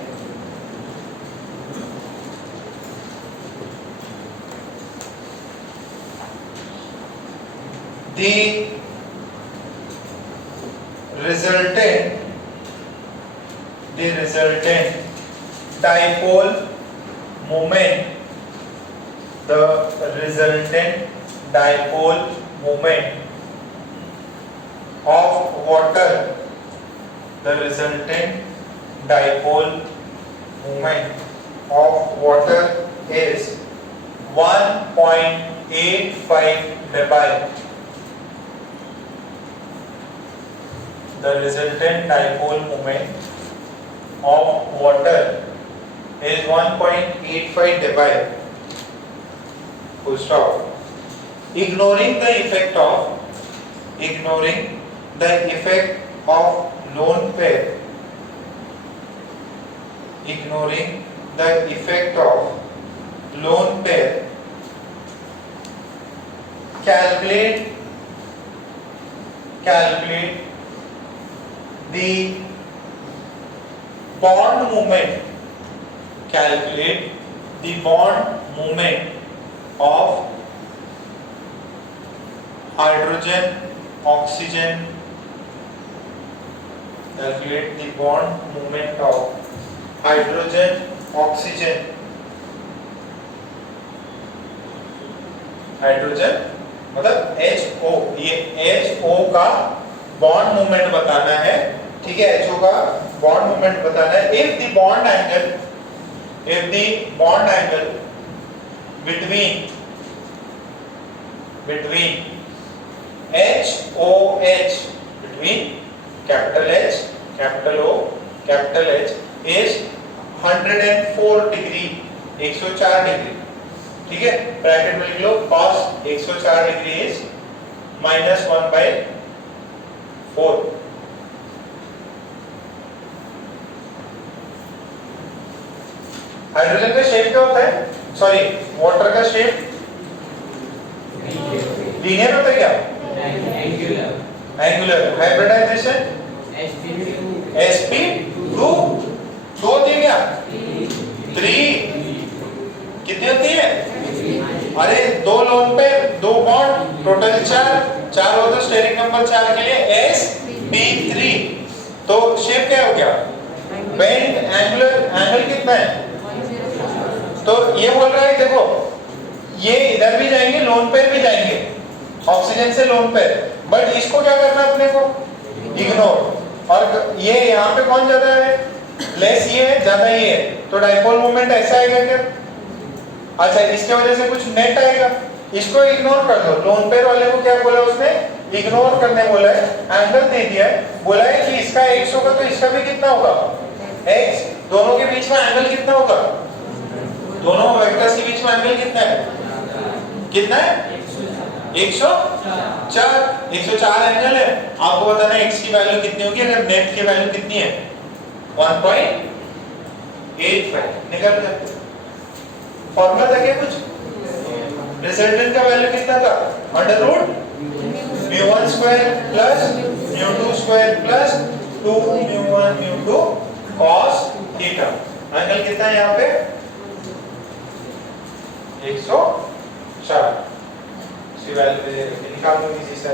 the resultant dipole moment, the resultant dipole moment of water, the resultant dipole moment of water is 1.85 dBi. The resultant dipole moment of water is 1.85 dBi. Full stop. Ignoring the effect of lone pair. Ignoring the effect of lone pair. Calculate the bond moment. Calculate the bond moment of hydrogen, oxygen. Calculate the bond moment of hydrogen, oxygen. Hydrogen मतलब HO, ये HO का bond movement बताना है। ठीक है, HO का bond movement बताना है। If the bond angle between HOH, between capital H, capital O, capital H is 104 degree, 104 degree. ठीक है, ब्रैकेट में लिख लो cos 104 डिग्री इज -1/4। हाइड्रोजन का शेप क्या होता है? सॉरी, वाटर का शेप लीनियर होता है क्या? एंगुलर। हाइब्रिडाइजेशन sp2 2 होती है क्या? 3 कितनी होती है? अरे 2 लोन पे 2 बॉन्ड, टोटल 4 हो तो स्टेरिक नंबर 4 के लिए sp3। तो शेप क्या हो गया? बेंड एंगल कितना है? तो ये बोल रहा है देखो ये इधर भी जाएंगे, लोन पेयर भी जाएंगे, ऑक्सीजन से लोन पेयर, बट इसको क्या करना है अपने को? इग्नोर। और ये यहाँ पे कौन ज्यादा है? लेस ये है, ज्यादा ये है, तो डाइपोल मोमेंट ऐसा आएगा क्या? अच्छा, इसके वजह से कुछ नेट आएगा, इसको इग्नोर कर दो। लोन पेयर वाले को क्या बोला उसने? इग्नोर करने बोला है, एंगल दे दिया है, बोला है कि इसका x होगा तो इसका भी कितना होगा? x। दोनों के बीच में एंगल कितना होगा? दोनों वेक्टर्स के बीच में एंगल कितना है? कितना है? 104। 104 एंगल है। आपको बताना है x की वैल्यू कितनी होगी अगर नेट की वैल्यू कितनी है? 1.85 निकल गया। फॉर्मूला था क्या कुछ? रिजल्टेंट का वैल्यू कितना था? Under root mu1 square plus mu2 square plus 2 mu2 cos थीटा। एंगल कितना है यहाँ पे? 104। इसकी वैल्यू निकाल दो इसी से।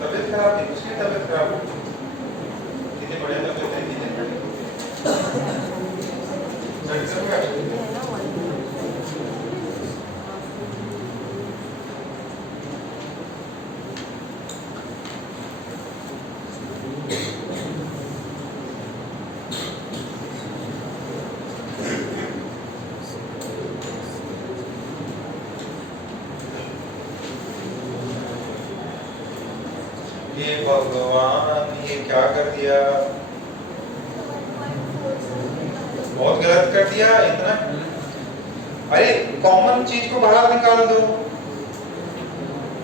तबियत खराब थी, उसकी तबियत खराब हो कितनी बढ़िया तबियत है कितनी ये भगवान ये क्या कर दिया? बहुत गलत कर दिया इतना। अरे कॉमन चीज को बाहर निकाल दो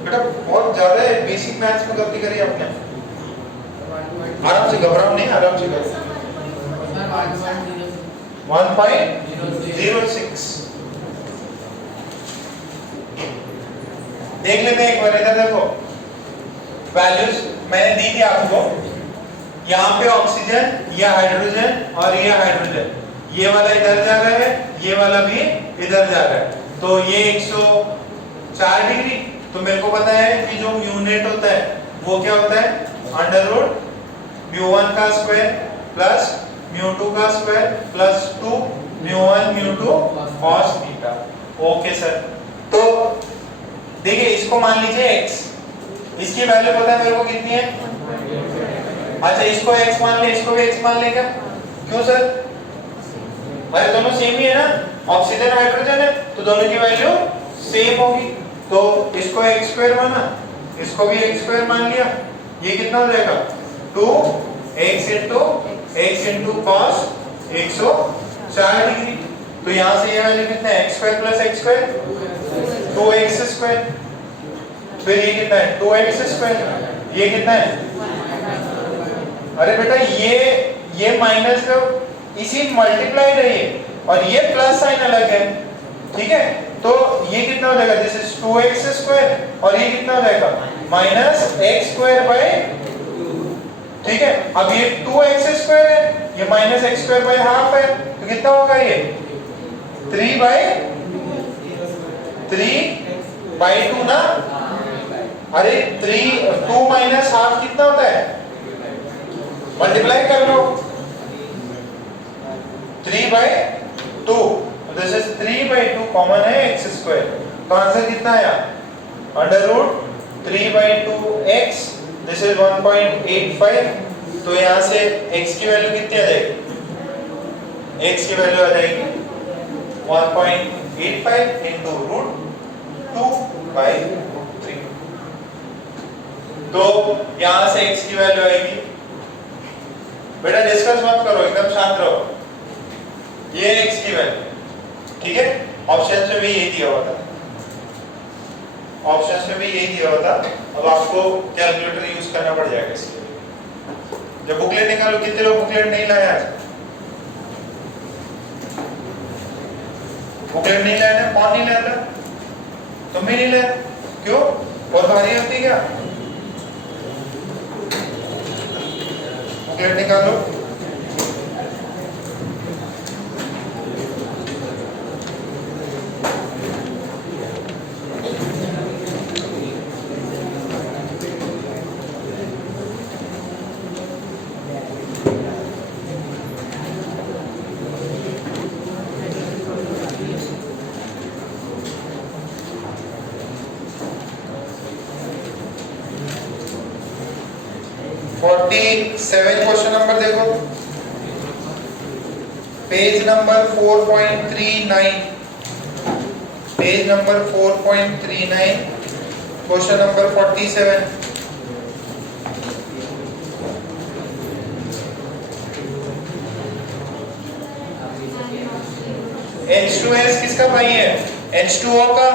बेटा, बहुत ज्यादा है। बेसिक मैथ्स में गलती करी आपने। आराम से घबराओ नहीं, आराम से करो। 1.06 देख लेते हैं एक बार। इधर देखो वैल्यूज मैंने दी थी आपको। यहाँ पे ऑक्सीजन, ये हाइड्रोजन और ये हाइड्रोजन, ये वाला इधर जा रहा है, ये वाला भी इधर जा रहा है, तो ये 104 डिग्री। तो मेरे को पता है कि जो म्यू नेट होता है वो क्या होता है? अंडर रूट mu1 का स्क्वायर प्लस mu2 का square plus 2 mu1 mu2 cos theta. Okay sir, तो देखिए इसको मान लीजिए x, इसकी वैल्यू पता है मेरे को कितनी है? अच्छा, इसको x मान ले, इसको भी x मान ले क्या? क्यों सर? अरे दोनों सेम ही है ना, ऑक्सीजन हाइड्रोजन है, तो दोनों की वैल्यू सेम होगी। तो इसको x स्क्वायर माना, इसको भी x स्क्वायर मान लिया। ये कितना हो जाएगा? 2x into cos 104 degree. तो यहाँ से ये वैल्यू कितना है? x square plus x square 2x square. फिर ये कितना है? 2x square. ये कितना है? अरे बेटा ये माइनस का इसी मल्टीप्लाइड है ये, और ये प्लस साइन अलग है, ठीक है? तो ये कितना हो जाएगा? दिस इज 2x स्क्वायर, और ये कितना हो जाएगा? माइनस x स्क्वायर बाय, ठीक है? अब ये 2x स्क्वायर है, ये minus x square by half है, तो कितना होगा ये? 3/2 ना? अरे 2 माइनस हाफ कितना होता है? मल्टीप्लाई कर लो, 3/2। दिस इज 3/2, कॉमन है x स्क्वायर, तो आंसर कितना आया? Under root 3/2x, this is 1.85। तो यहाँ से x की वैल्यू कितनी आ जाएगी? x की वैल्यू आ जाएगी 1.85 into रूट 2/3। तो यहाँ से x की वैल्यू आएगी, बेटा डिस्कस मत करो, एकदम शांत रहो। ये x की वैल्यू, ठीक है? ऑप्शन में भी यही दिया हुआ था। ऑप्शंस में भी यही दिया हुआ था। अब आपको कैलकुलेटर यूज करना पड़ जाएगा इसके लिए। जब बुकलेट निकालो, कितने लोग बुकलेट नहीं लाए आज? बुकलेट नहीं लाए थे? कौन नहीं लाया था? तुम भी नहीं लाए? क्यों? और भारी होती क्या? बुकलेट निकालो। क्वेश्चन नंबर देखो, page number 4.39, page number 4.39, question number 47। H2S किसका भाई है? H2O का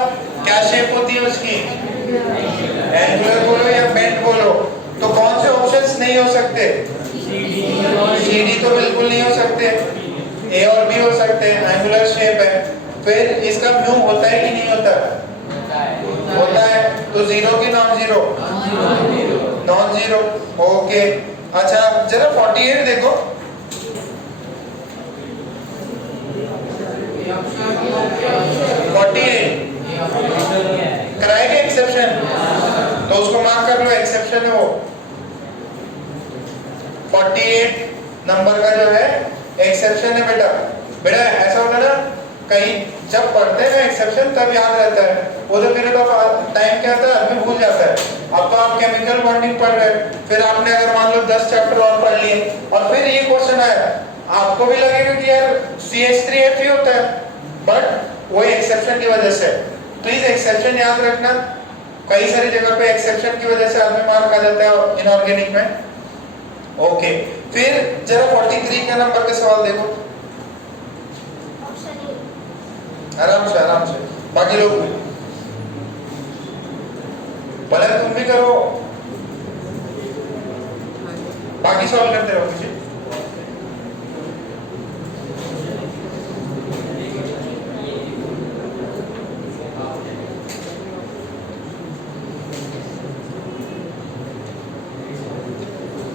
क्या शेप होती है उसकी? एंगुलर बोलो या बेंट बोलो, तो कौन से ऑप्शंस नहीं हो सकते? CD तो बिल्कुल नहीं हो सकते, A और B हो सकते हैं, एंगुलर शेप है। फिर इसका म्यू होता है कि नहीं होता? होता है, तो जीरो की non zero? Non zero. Okay, अच्छा जरा 48 देखो। कराएंगे एक्सेप्शन, तो उसको मार्क कर लो, एक्सेप्शन है वो। 48 नंबर का जो है एक्सेप्शन है बेटा। बेटा ऐसा होता है ना, कहीं जब पढ़ते हैं ना एक्सेप्शन तब याद रहता है, वो तो पीरियड ऑफ टाइम क्या था आदमी भूल जाता है। अब तो आप केमिकल बॉन्डिंग पढ़ रहे हैं, फिर आपने अगर मान लो 10 चैप्टर और पढ़ लिए और फिर ये क्वेश्चन आया, आपको भी लगेगा कि यार CH3F ही होता है, बट वो एक्सेप्शन की वजह से। प्लीज एक्सेप्शन याद रखना, कई सारी जगह पे एक्सेप्शन की वजह से आदमी मार्क आ जाता है इनऑर्गेनिक में। ओके, फिर जरा 43 के नंबर के सवाल देखो, आराम से बाकी लोग भले तुम भी करो, बाकी सवाल करते रहो मुझे।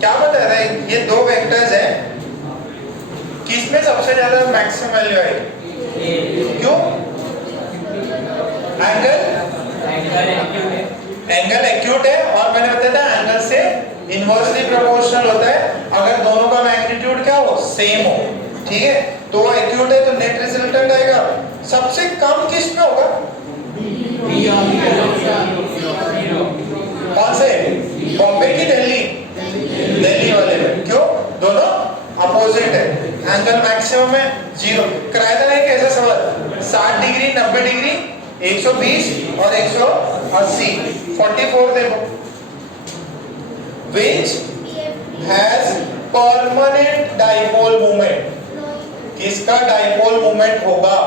क्या बता रहा है? ये दो वेक्टर्स हैं, किसमें सबसे ज्यादा मैक्सिमम वैल्यू आएगी? क्यों? एंगल एक्यूट है, और मैंने बताया था एंगल से इनवर्सली प्रोपोर्शनल होता है अगर दोनों का मैग्नीट्यूड क्या हो? सेम हो। ठीक है, तो वो एक्यूट है तो नेट रिजल्टेंट आएगा। सबसे कम किस में होगा? कौन से? बॉम्बे की दिल्ली? दिल्ली वाले में। क्यों? दोनों अपोजिट है। एंगल मैक्सिमम है 0। कराया था एक ऐसा सवाल, 60 डिग्री, 90 डिग्री, 120 और 180। 44 देखो, which has permanent dipole moment, किसका डाइपोल मोमेंट होगा?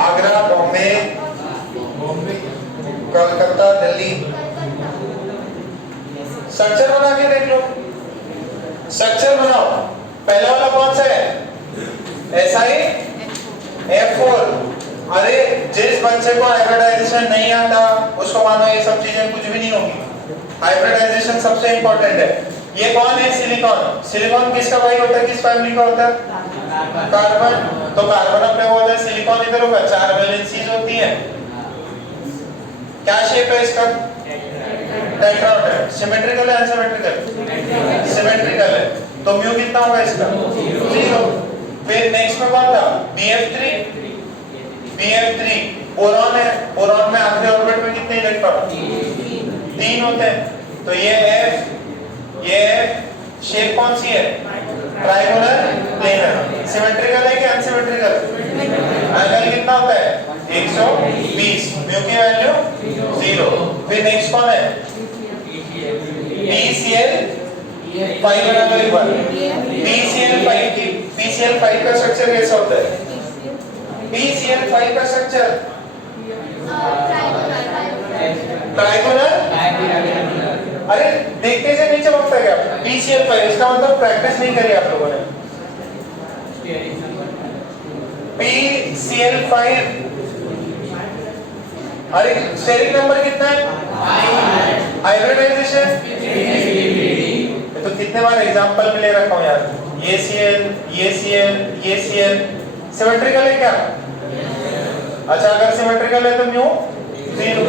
आगरा, बॉम्बे, कलकत्ता, दिल्ली। स्ट्रक्चर बना के देख लो, स्ट्रक्चर बनाओ। पहला वाला कौन सा है? SI F4। अरे जिस बच्चे को हाइब्रिडाइजेशन नहीं आता उसको मानो ये सब चीजें कुछ भी नहीं होगी। हाइब्रिडाइजेशन सबसे इंपॉर्टेंट है। ये कौन है? सिलिकॉन। सिलिकॉन किसका भाई होता है? किस फैमिली का होता है? कार्बन। तो कार्बन अपने वो होता है, सिलिकॉन इधर होगा, 4 वैलेंसीज होती है। क्या शेप है इसका? टेट्राहेड्रल। सिमेट्रिकल है अनसिमेट्रिकल? सिमेट्रिकल है, तो म्यू कितना होगा इसका? 0। फिर नेक्स्ट में कौन था? BF3। BF3 बोरॉन है, बोरॉन में आखिरी ऑर्बिट में कितने इलेक्ट्रॉन? 3 होते हैं। तो ये F शेप कौन सी है? Triangular planar. सिमेट्रिकल है कि अनसिमेट्रिकल? एंगल कितना होता है? 120। म्यू की वैल्यू 0। फिर नेक्स्ट कौन है? PCl 5 बना लो एक बार। PCl5 की PCl5 का स्ट्रक्चर कैसा होता है? PCl5 का स्ट्रक्चर ट्राइगोनल। अरे देखते से नहीं चमकता क्या? PCl5 इसका मतलब प्रैक्टिस नहीं करी आप लोगों ने। PCl5 अरे स्टेरिक नंबर कितना है? हाइब्रिडाइजेशन तो कितने बार एग्जांपल में ले रखा हूं यार। ये Cl सिमेट्रिकल है क्या? अच्छा अगर सिमेट्रिकल है तो म्यू 0।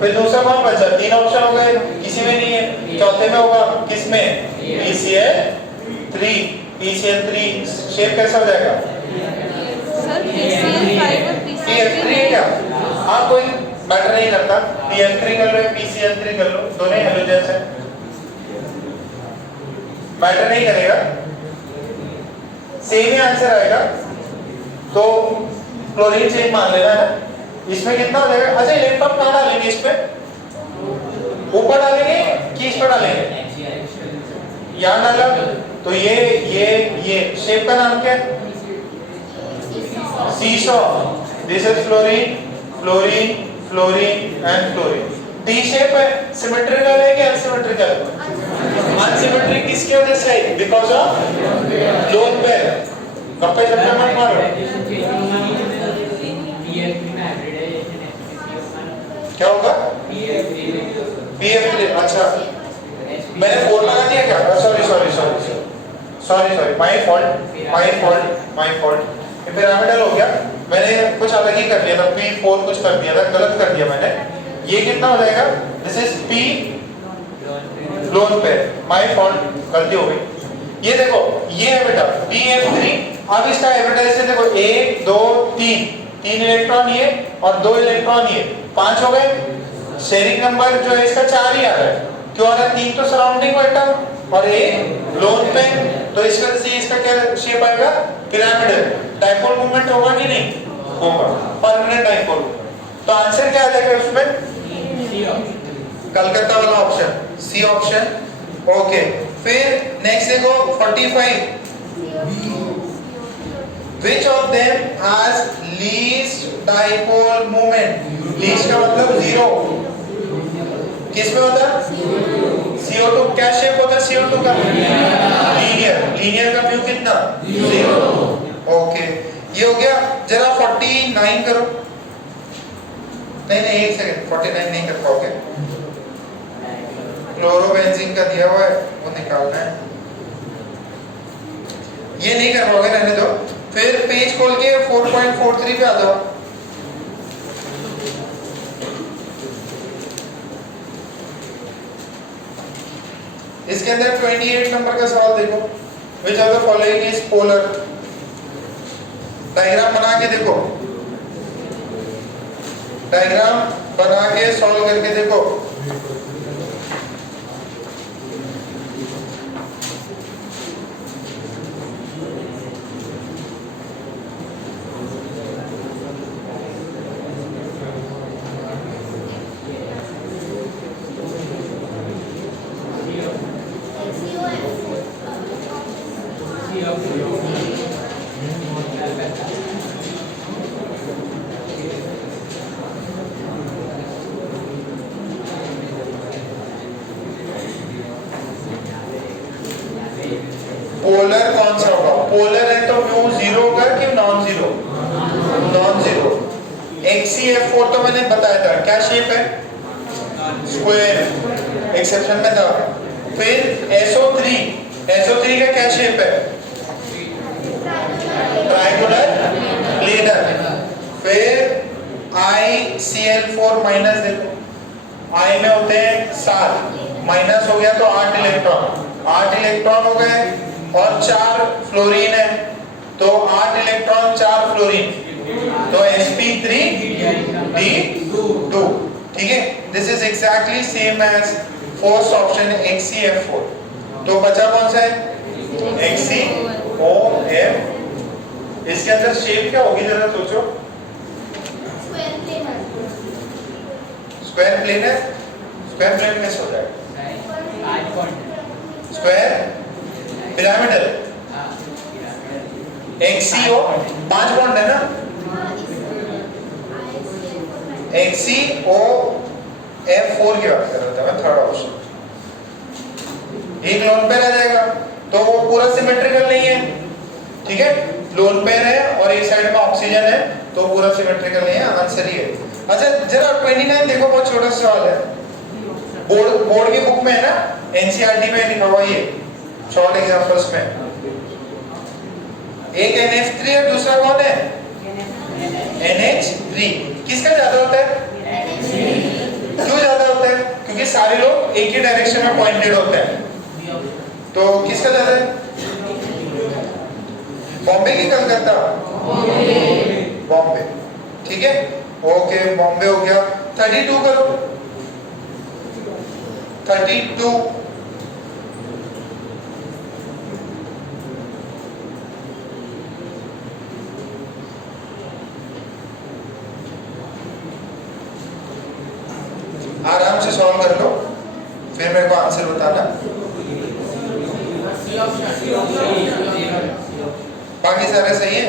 फिर दूसरा कौन बचा? 3 ऑप्शन हो गए, किसी में नहीं है। चौथे में होगा किसमें? PCl3 शेप कैसा हो जाएगा? सर PCl5 और PF3 है क्या? हाँ कोई मैटर नहीं करता, PF3 कर लो PCl3 कर लो, दोनों हेलोजेंस है, मैटर नहीं करेगा, सेम ही आंसर आएगा। तो क्लोरीन चेन मान लेना है। इसमें कितना हो जाएगा? अच्छा इलेक्ट्रॉन कहाँ डालेंगे? इस पे ऊपर डालेंगे कि इस पर डालेंगे? यहाँ डाला तो ये शेप का नाम क्या है? Seesaw. This is fluorine fluorine fluorine and fluorine. T shape है, सिमेट्रिकल है कि अनसिमेट्रिकल? अनसिमेट्रिक किसकी वजह से? Because of lone pair. गप्पे चप्पे मत मारो। क्या होगा? PF3 अच्छा मैंने 4 लगा दिया क्या? सॉरी माय फॉल्ट ये पिरामिडल हो गया, मैंने कुछ अलग ही कर दिया था, P4 कुछ कर दिया था, गलत कर दिया मैंने। ये कितना हो जाएगा? This is P lone pair, my fault, गलती हो गई। ये देखो ये है बेटा PF3। अब इसका हाइब्रिडाइजेशन देखो 1 2 3 इलेक्ट्रॉन ये और 2 इलेक्ट्रॉन ये, 5 हो गए। शेयरिंग नंबर जो है इसका 4 ही आ रहा है, क्यों आ रहा है? 3 तो सराउंडिंग एटम और एक लोन पेयर, तो इस वजह से इसका क्या शेप आएगा? पिरामिडल। डाइपोल मूवमेंट होगा कि नहीं होगा? Permanent dipole. तो आंसर क्या आ जाएगा उसमें? कलकत्ता वाला ऑप्शन, सी ऑप्शन। ओके फिर नेक्स्ट देखो 45। Which of them has least dipole moment? Least का मतलब 0। किस में होता है? CO2। क्या शेप होता है CO2 का? लीनियर का म्यू कितना? 0। ओके ये हो गया। जरा 49 करो। नहीं एक सेकंड, 49 नहीं कर पाओगे, क्लोरोबेंजीन का दिया हुआ है वो निकालना है, ये नहीं कर पाओगे, रहने दो। फिर पेज खोल के 4.43 पे आ जाओ। इसके अंदर 28 नंबर का सवाल देखो। Which of the following is polar? Diagram बना के देखो, डायग्राम बना के सॉल्व करके देखो। पोलर कौन सा होगा? पोलर है तो म्यू 0 होगा कि non zero? Non zero. HCF4 तो मैंने बताया था, क्या शेप है? स्क्वायर, एक्सेप्शन में था। फिर SO3 का क्या शेप है? Triangular planar. फिर ICl4 माइनस देखो, I में होते हैं 7, माइनस हो गया तो 8 इलेक्ट्रॉन हो गए और 4 फ्लोरीन है, तो 8 इलेक्ट्रॉन 4 फ्लोरीन, तो sp3d2। ठीक है, this is exactly same as first option HCF4। तो बचा कौन सा है? HCOF। इसके अंदर शेप क्या होगी जरा सोचो? स्क्वायर प्लेनर कैसे हो जाएगा? स्क्वायर पिरामिडल XCO 5 बॉन्ड है ना, XCOF4 की बात कर रहा था मैं, थर्ड ऑप्शन। एक लोन पेयर आ जाएगा तो वो पूरा सिमेट्रिकल नहीं है, ठीक है, लोन पेयर है और एक साइड में ऑक्सीजन है तो पूरा सिमेट्रिकल नहीं है, आंसर ही है। अच्छा जरा 29 देखो, बहुत छोटा सा सवाल है, बोर्ड की बुक में है ना, एनसीईआरटी में लिखा हुआ ये शॉर्ट एग्जांपल्स में, एक NH3 और दूसरा कौन है NH3, किसका ज्यादा होता है? क्यों ज्यादा होता है? क्योंकि सारे लोग एक ही डायरेक्शन में पॉइंटेड होते हैं, तो किसका ज्यादा है? बॉम्बे की कलकत्ता? बॉम्बे, ठीक है, ओके बॉम्बे हो गया। 32 करो, 32 आराम से सॉल्व कर लो, फिर मेरे को आंसर बताना। बाकी सारे सही है?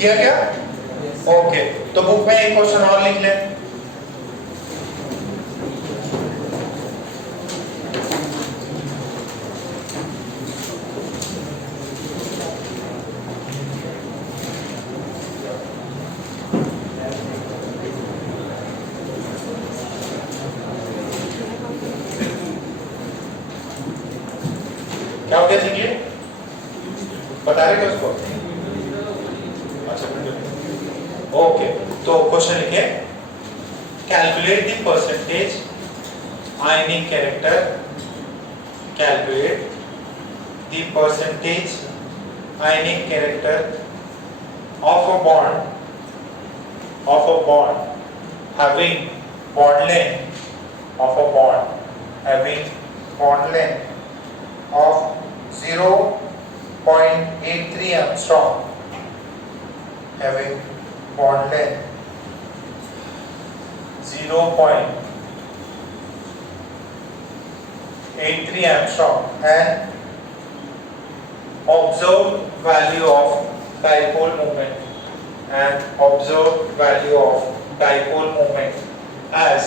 किया क्या? ओके, तो बुक में एक क्वेश्चन और लिख लें। क्या हो गया सीखिए, बता रहे थे उसको? ओके, तो क्वेश्चन लिखिए, calculate the percentage ionic character, calculate the percentage ionic character of a bond having bond length of a bond having bond length of 0.83 angstrom, having bond length 0.83 angstrom and observed value of dipole moment as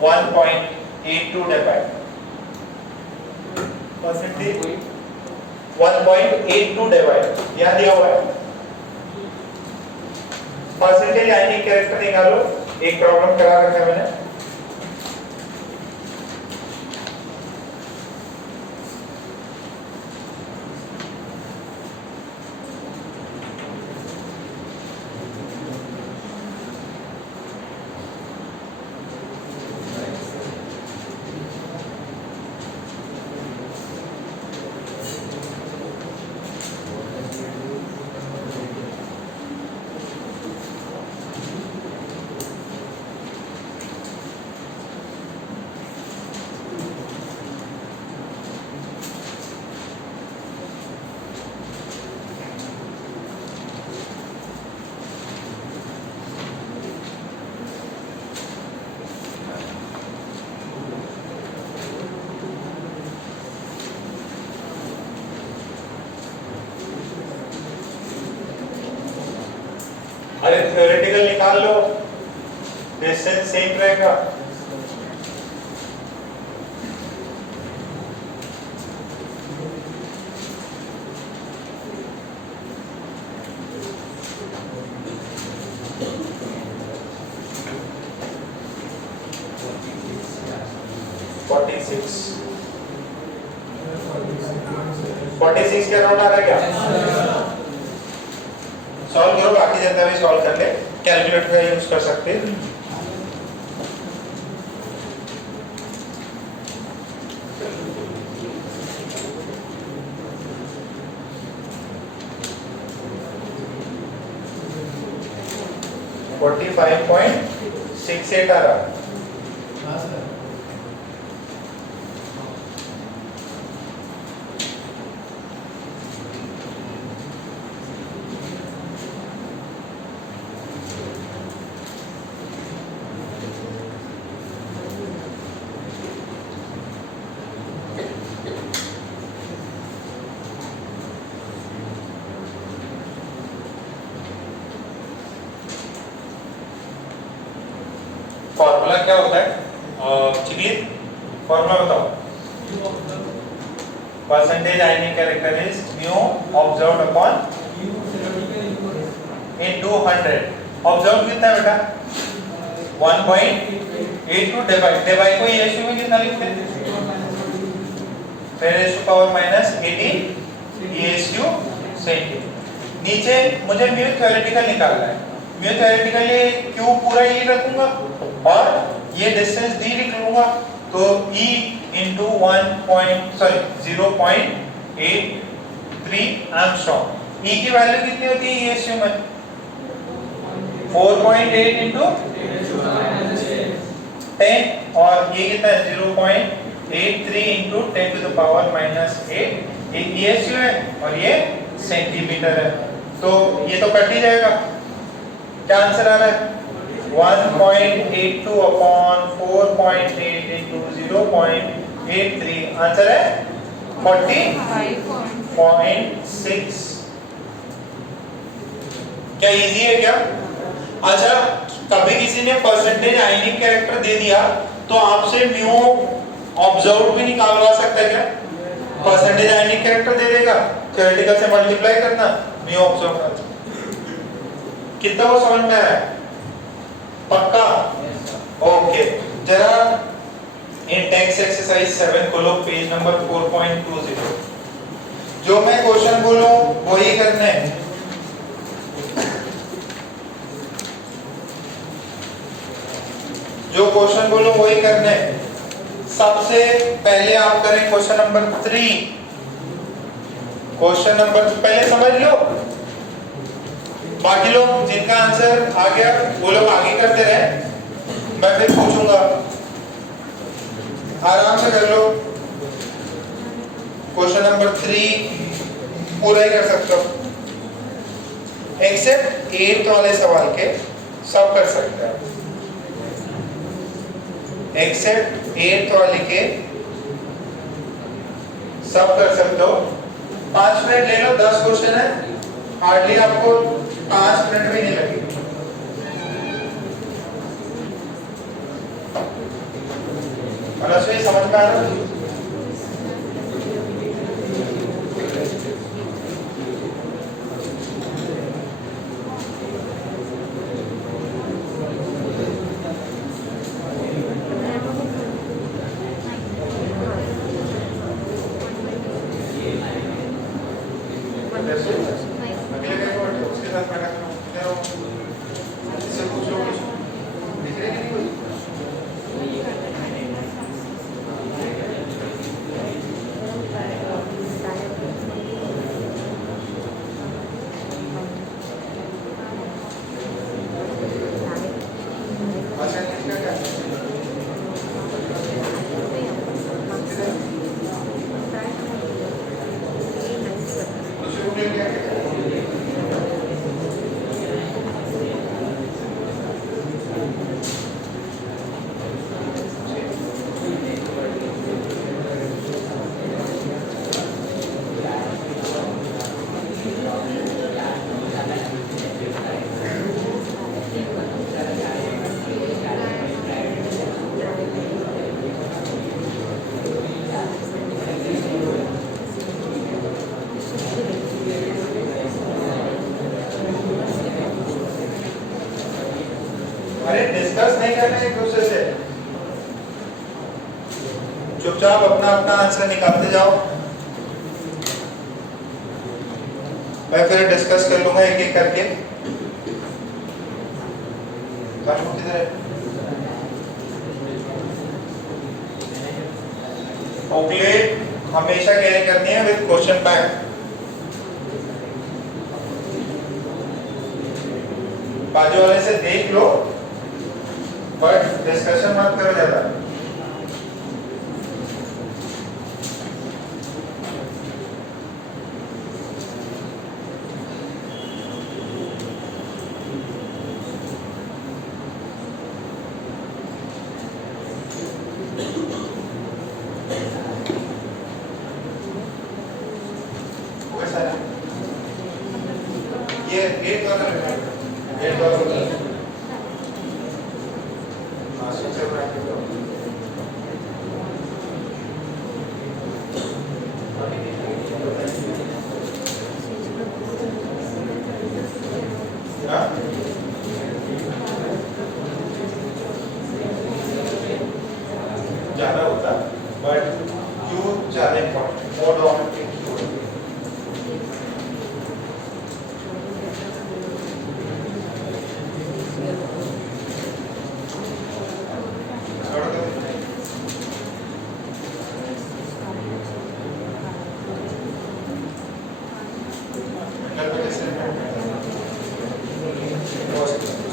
1.82 divided percentage 1.82 divide, यहाँ दिया हुआ है percentage आयनिक character निकालो, एक problem करा रखा है मैंने। अरे थ्योरेटिकल निकाल लो, डिस्टेंस सेम रहेगा। फोर्टी सिक्स क्या राउंड आ रहा है क्या? सॉल्व करो, बाकी जनता भी सॉल्व कर ले। कैलकुलेटर का यूज कर सकते हैं। फोर्टी 45.68 आ रहा। फॉर्मूला क्या होता है चिकली? फॉर्मूला बताओ। Percentage ionic character is mu observed upon into 100। Observe कितना है बेटा? 1.82 डिवाइड को रेशियो में कितना लिखते हैं? फिर रेशियो पावर माइनस 80 रेशियो 70। नीचे मुझे म्यू थ्योरेटिकल निकालना है। म्यू थ्योरेटिकली क्यू पूरा ये रखूंगा और ये डिस्टेंस डी लिख लूंगा, तो E इंटू 0.83 एंगस्ट्रॉम। E की वैल्यू कितनी होती है रेशियो में? 4.8 इंटू 10 और ये कितना है? 0.83 into 10 to the power minus 8। ये रेशियो है और ये सेंटीमीटर है, तो ये तो कट ही जाएगा। क्या आंसर आ रहा है? 1.82 अपॉन 4.8 इंटू 0.83 आंसर है 40.6। क्या इजी है क्या? अच्छा, कभी किसी ने परसेंटेज आयनिक कैरेक्टर दे दिया तो आपसे म्यू ऑब्जर्व भी निकालवा सकता है क्या? परसेंटेज आयनिक कैरेक्टर दे देगा, थ्योरेटिकल से मल्टीप्लाई करना, म्यू ऑब्जर्व करना। कितना वो समझ में आया? पक्का? ओके, जरा इंडेक्स एक्सरसाइज 7 खोलो, पेज नंबर 4.20। जो मैं क्वेश्चन बोलूं वही करना है। जो क्वेश्चन बोलूं वही करना है। सबसे पहले आप करें क्वेश्चन नंबर 3। क्वेश्चन नंबर पहले समझ लो, बाकी लोग जिनका आंसर आ गया वो लोग आगे करते रहे, मैं फिर पूछूंगा। आराम से कर लो। क्वेश्चन नंबर 3 पूरा ही कर सकते हो, एक्सेप्ट 8 वाले सवाल के सब कर सकते हैं। एक्सेप्ट 8 वाले के सब कर सकते हो। 5 मिनट ले लो, 10 क्वेश्चन है, हार्डली आपको 5 मिनट भी नहीं लगेगी। मनस्वी समझ में आ रहा है? डिस्कस नहीं करना एक दूसरे से, चुपचाप अपना अपना आंसर निकालते जाओ। मैं फिर डिस्कस कर लूंगा एक एक करके। काशबुक किधर है? बुकलेट हमेशा कैरी करनी है विद क्वेश्चन बैंक। बाजू वाले से देख लो बट डिस्कशन मत करो ज्यादा। ये गेट वाला गेट वाला आशीष से बना के दो। हाँ ज़्यादा होता बट क्यों ज़्यादा इम्पोर्टेंट मोर डोमिनेटिंग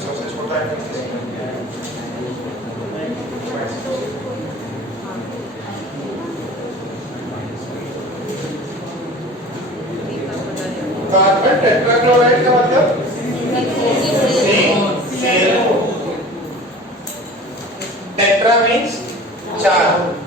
सबसे छोटा है कार्बन टेट्राक्लोराइड का मतलब CCl4 टेट्रा मींस 4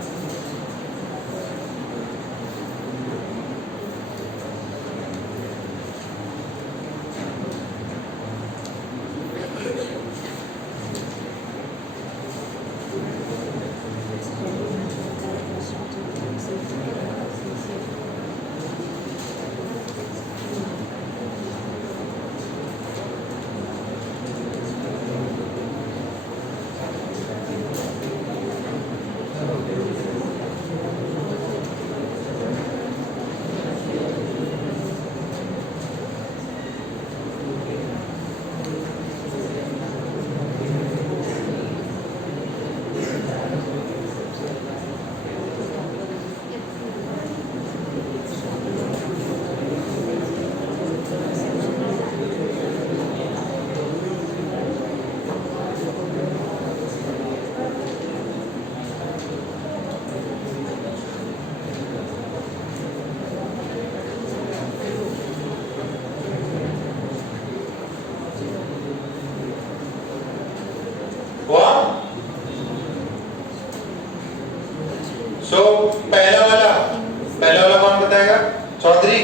सो पहला वाला कौन बताएगा? चौधरी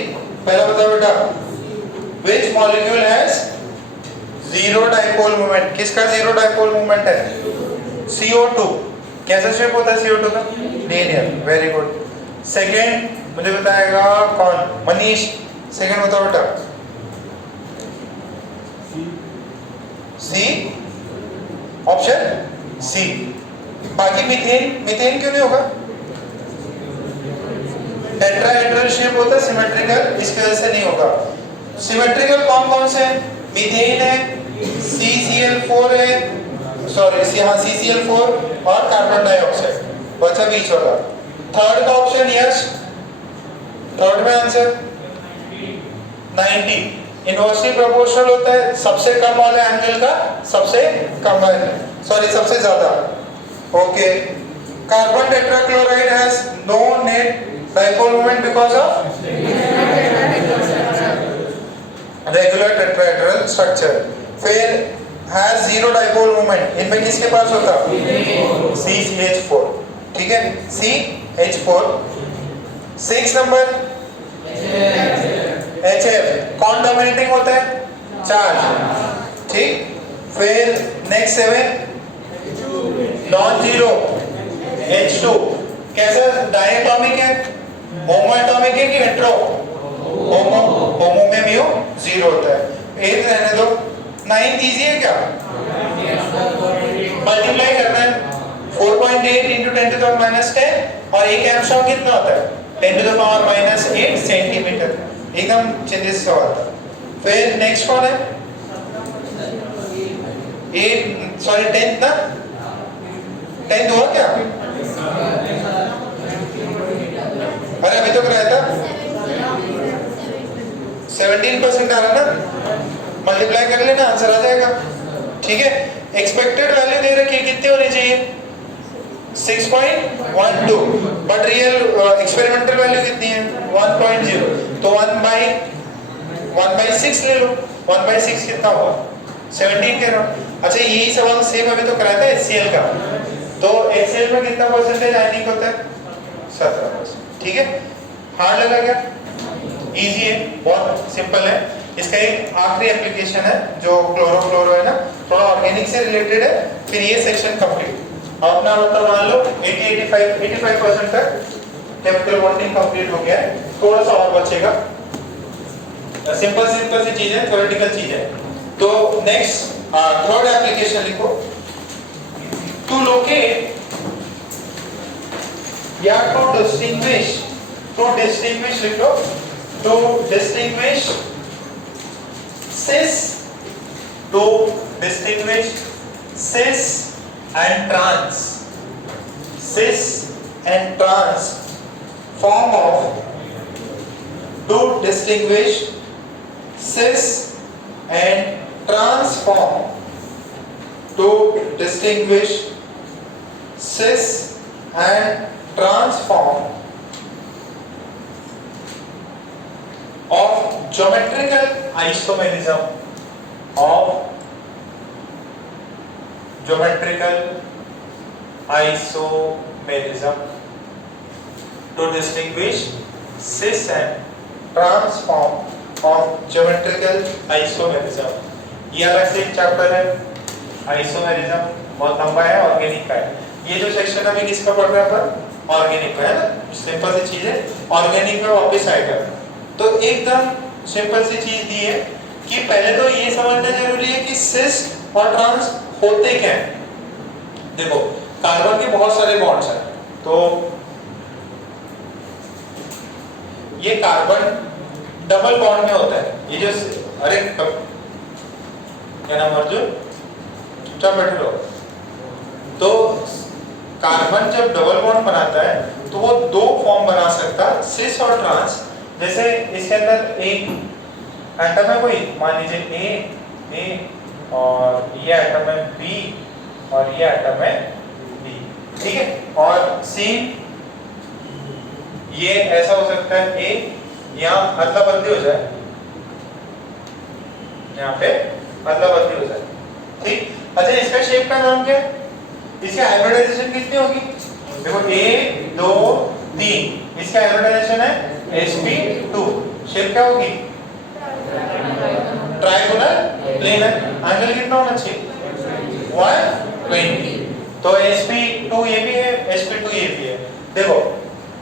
पहला बताओ बेटा। Which molecule has zero dipole moment? किसका zero dipole moment है? CO2। कैसा शेप होता है CO2 का? Linear। Very good. सेकेंड मुझे बताएगा कौन? मनीष। सेकेंड बताओ बेटा। C option C. बाकी मीथेन क्यों नहीं होगा? टेट्राहेड्रल शेप होता है सिमेट्रिकल, इसकी वजह से नहीं होगा। सिमेट्रिकल कौन से हैं? मीथेन है, CCl4 है, सॉरी CCl4 और कार्बन डाइऑक्साइड। बचा बीच वाला। थर्ड का ऑप्शन यस। थर्ड में आंसर 90 इनवर्सली प्रोपोर्शनल होता है, सबसे कम वाले एंगल का सबसे कम है, सॉरी सबसे ज्यादा। Okay. Carbon tetrachloride has no net dipole moment because of regular tetrahedral structure। फिर has zero dipole moment, इनमें किसके पास होता? CH4। ठीक है, CH4। 6 नंबर HF कौन डोमिनेटिंग होता है? चार्ज। ठीक। फिर नेक्स्ट 7 नॉन जीरो H2 कैसा डायटोमिक है? होमोएटॉमिक है कि हेटेरो? होमो में म्यू जीरो होता है। 8 रहने दो। 9 इजी है क्या? मल्टीप्लाई करना है। 4.8 into 10 to the power minus 10 और एक एंगस्ट्रॉम कितना होता है? 10 to the power minus 8 centimetre. एकदम चिंतित सवाल था। फिर नेक्स्ट कौन है? सॉरी 10th ना, 10th हुआ क्या? अरे अभी तो कराया था 17% आ रहा ना, मल्टीप्लाई कर लेना आंसर आ जाएगा। ठीक है, एक्सपेक्टेड वैल्यू दे रखी है, कितनी होनी चाहिए? 6.12, बट रियल एक्सपेरिमेंटल वैल्यू कितनी है? 1.0, तो 1/6 ले लो। 1/6 कितना हुआ? 17 कह रहा हूँ। अच्छा यही सवाल सेम अभी तो कराया था HCl का, तो HCl में कितना परसेंटेज आयनिक होता है? 17%। ठीक है, हार्ड लगा क्या? इजी है, बहुत सिंपल है। इसका एक आखिरी एप्लीकेशन है जो क्लोरो है ना, थोड़ा ऑर्गेनिक से रिलेटेड है, फिर ये सेक्शन कंप्लीट। अब अपना मतलब मान लो 85% तक केमिकल बॉन्डिंग कंप्लीट हो गया है, थोड़ा सा और बचेगा। सिंपल सी चीज है, थ्योरेटिकल चीज है। तो नेक्स्ट थर्ड एप्लीकेशन लिखो, टू लोकेट या टू डिस्टिंग्विश लिख लो, to distinguish cis and trans form of, to distinguish cis and trans form, to distinguish cis and trans form of geometrical isomerism, to distinguish cis and trans form of geometrical isomerism। ये अलग से एक chapter है, isomerism बहुत लंबा है, organic का है। ये जो सेक्शन अभी किसका पढ़ रहा है अपन? ऑर्गेनिक का है ना, सिंपल सी चीज है, ऑर्गेनिक में वापस आएगा। तो एकदम सिंपल सी चीज दी है कि पहले तो ये समझना जरूरी है कि सिस और ट्रांस होते क्या हैं। देखो कार्बन के बहुत सारे बॉन्ड्स हैं, तो ये कार्बन डबल बॉन्ड में होता है। ये जो अरे क्या नाम अर्जुन, चुपचाप बैठे रहो। तो कार्बन जब डबल बॉन्ड बनाता है तो वो दो फॉर्म बना सकता है, सिस और ट्रांस। जैसे इसके अंदर एक एटम है कोई, मान लीजिए ए और ये एटम है बी और ये एटम है बी, ठीक है। और सेम ये ऐसा हो सकता है ए, यहाँ अदला बदली हो जाए, यहाँ पे अदला बदली हो जाए, ठीक। अच्छा इसका शेप का नाम क्या है? इसका हाइब्रिडाइजेशन कितनी होगी? देखो 1 2 3, इसका हाइब्रिडाइजेशन है sp2। शेप क्या होगी? ट्राइगोनल प्लेन है। एंगल कितना होना चाहिए? 120। तो sp2 ये भी है, sp2 ये भी है। देखो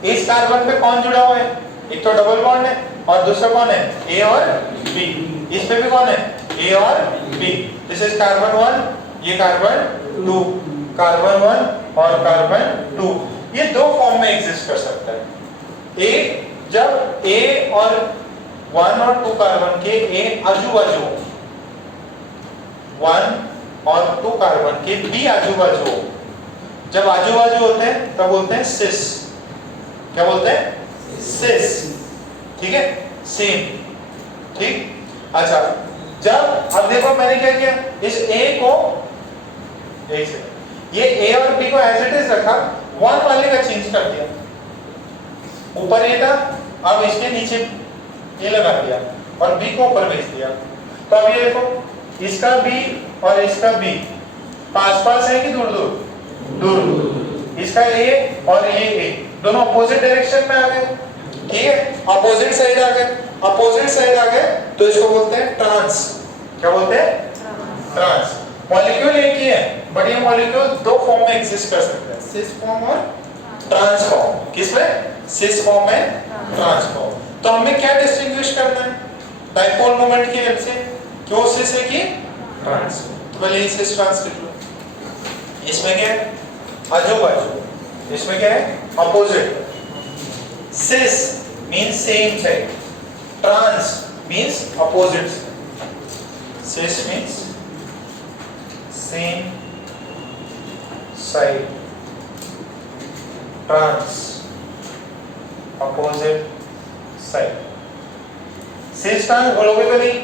इस कार्बन पे कौन जुड़ा हुआ है? एक तो डबल बॉन्ड है और दूसरा कौन है? A और B। इस पे भी कौन है? A और B। दिस इज कार्बन 1, ये कार्बन 2, कार्बन 1 और कार्बन 2। ये दो फॉर्म में एग्जिस्ट कर सकता है। एक जब A और 1 और 2 कार्बन के A आजू बाजू, 1 और 2 कार्बन के B आजू बाजू, जब आजू बाजू होते हैं तब बोलते हैं सिस। क्या बोलते हैं? सिस, ठीक है, सेम, ठीक। अच्छा जब अब देखो मैंने क्या किया, इस A को एक सेकंड, ये A और B को एज इट इज रखा, 1 वाले का चेंज कर दिया, ऊपर ये था, अब इसके नीचे ये लगा दिया और B को ऊपर भेज दिया। तो अब ये देखो इसका B और इसका B पास पास है कि दूर दूर? दूर दूर। इसका A और ये A दोनों अपोजिट डायरेक्शन में आ गए, ठीक है, अपोजिट साइड आ गए। अपोजिट साइड आ गए तो इसको बोलते हैं ट्रांस। क्या बोलते हैं? ट्रांस। मॉलिक्यूल एक ही है बट ये मॉलिक्यूल दो फॉर्म में एग्जिस्ट कर सकते हैं, सिस फॉर्म और ट्रांस फॉर्म। किसमें? सिस फॉर्म में, ट्रांस फॉर्म। तो हमें क्या डिस्टिंग्विश करना है डाइपोल मोमेंट की हेल्प से, क्यों सिस है कि ट्रांस। तो पहले ये सिस ट्रांस लिख लो। इसमें क्या है? आजू बाजू। इसमें क्या है? Opposite. Cis means same side, trans means opposite. Cis means same side trans opposite side. Cis trans बोलोगे तो नहीं,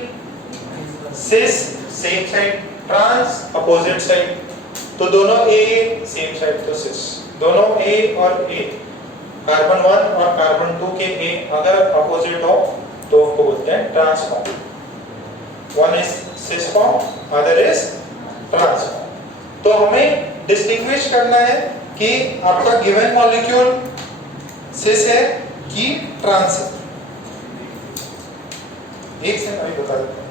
cis same side, trans opposite side, तो दोनों ए सेम साइड तो सिस, दोनों ए और ए कार्बन 1 और कार्बन 2 के ए अगर अपोजिट हो तो उसको बोलते हैं trans form. One is cis form, other is trans form. तो हमें डिस्टिंग्विश करना है कि आपका गिवन मॉलिक्यूल सिस है कि ट्रांस है। एक सेकंड अभी बता देता हूं।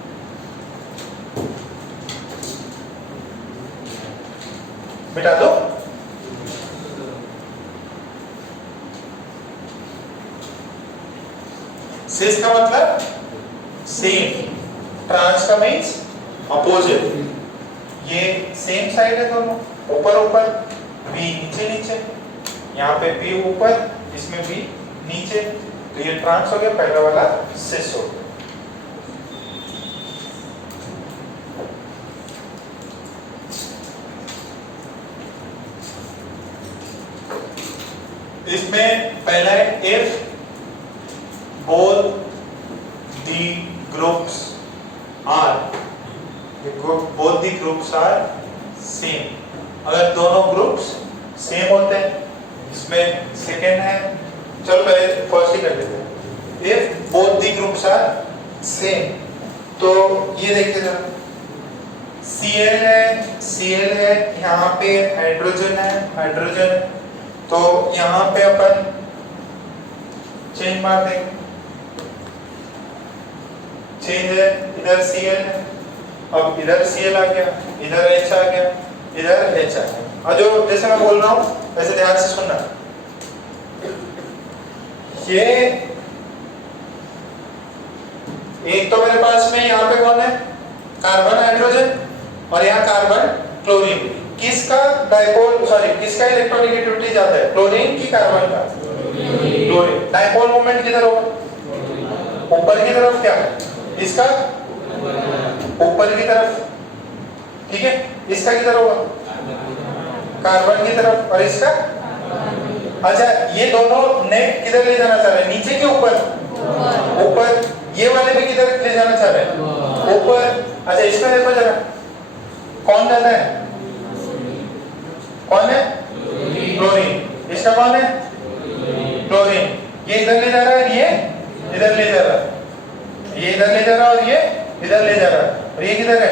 मिटा दो। सिस का मतलब सेम, ट्रांस का मीन्स अपोजिट। ये सेम साइड है दोनों, ऊपर ऊपर, बी नीचे नीचे, यहाँ पे बी ऊपर, इसमें बी नीचे, तो ये ट्रांस हो गया, पहला वाला सिस हो गया। इसमें पहला है if both the groups are, both the groups are same, अगर दोनों ग्रुप्स सेम होते हैं। इसमें सेकेंड है, चलो पहले फर्स्ट ही कर लेते हैं। If both the groups are same, तो ये देखिए जरा, Cl है, Cl है, यहाँ पे हाइड्रोजन है, हाइड्रोजन, तो यहाँ पे अपन चेंज मार देंगे, चेंज है, इधर Cl है, अब इधर Cl आ गया, इधर H आ गया, इधर H आ गया। और जो जैसे मैं बोल रहा हूँ वैसे ध्यान से सुनना, ये एक तो मेरे पास में यहाँ पे कौन है, कार्बन हाइड्रोजन, और यहाँ कार्बन क्लोरीन। किसका डाइपोल किसका इलेक्ट्रोनेगेटिविटी ज्यादा है, क्लोरीन की कार्बन का? क्लोरीन। डाइपोल मोमेंट किधर होगा, ऊपर की तरफ, क्या इसका ऊपर की तरफ, ठीक है। इसका किधर होगा, कार्बन की तरफ, और इसका, अच्छा ये दोनों नेट किधर ले जाना चाह रहे हैं, नीचे के ऊपर? ऊपर। ये वाले भी किधर ले जाना चाह रहे हैं, ऊपर। अच्छा इसमें देखो जरा, कौन जाना है, कौन है, क्लोरीन। इसका कौन है, क्लोरीन। ये इधर ले जा रहा है, ये इधर ले जा रहा है, ये इधर ले जा रहा है, और ये इधर ले जा रहा है, और ये किधर है,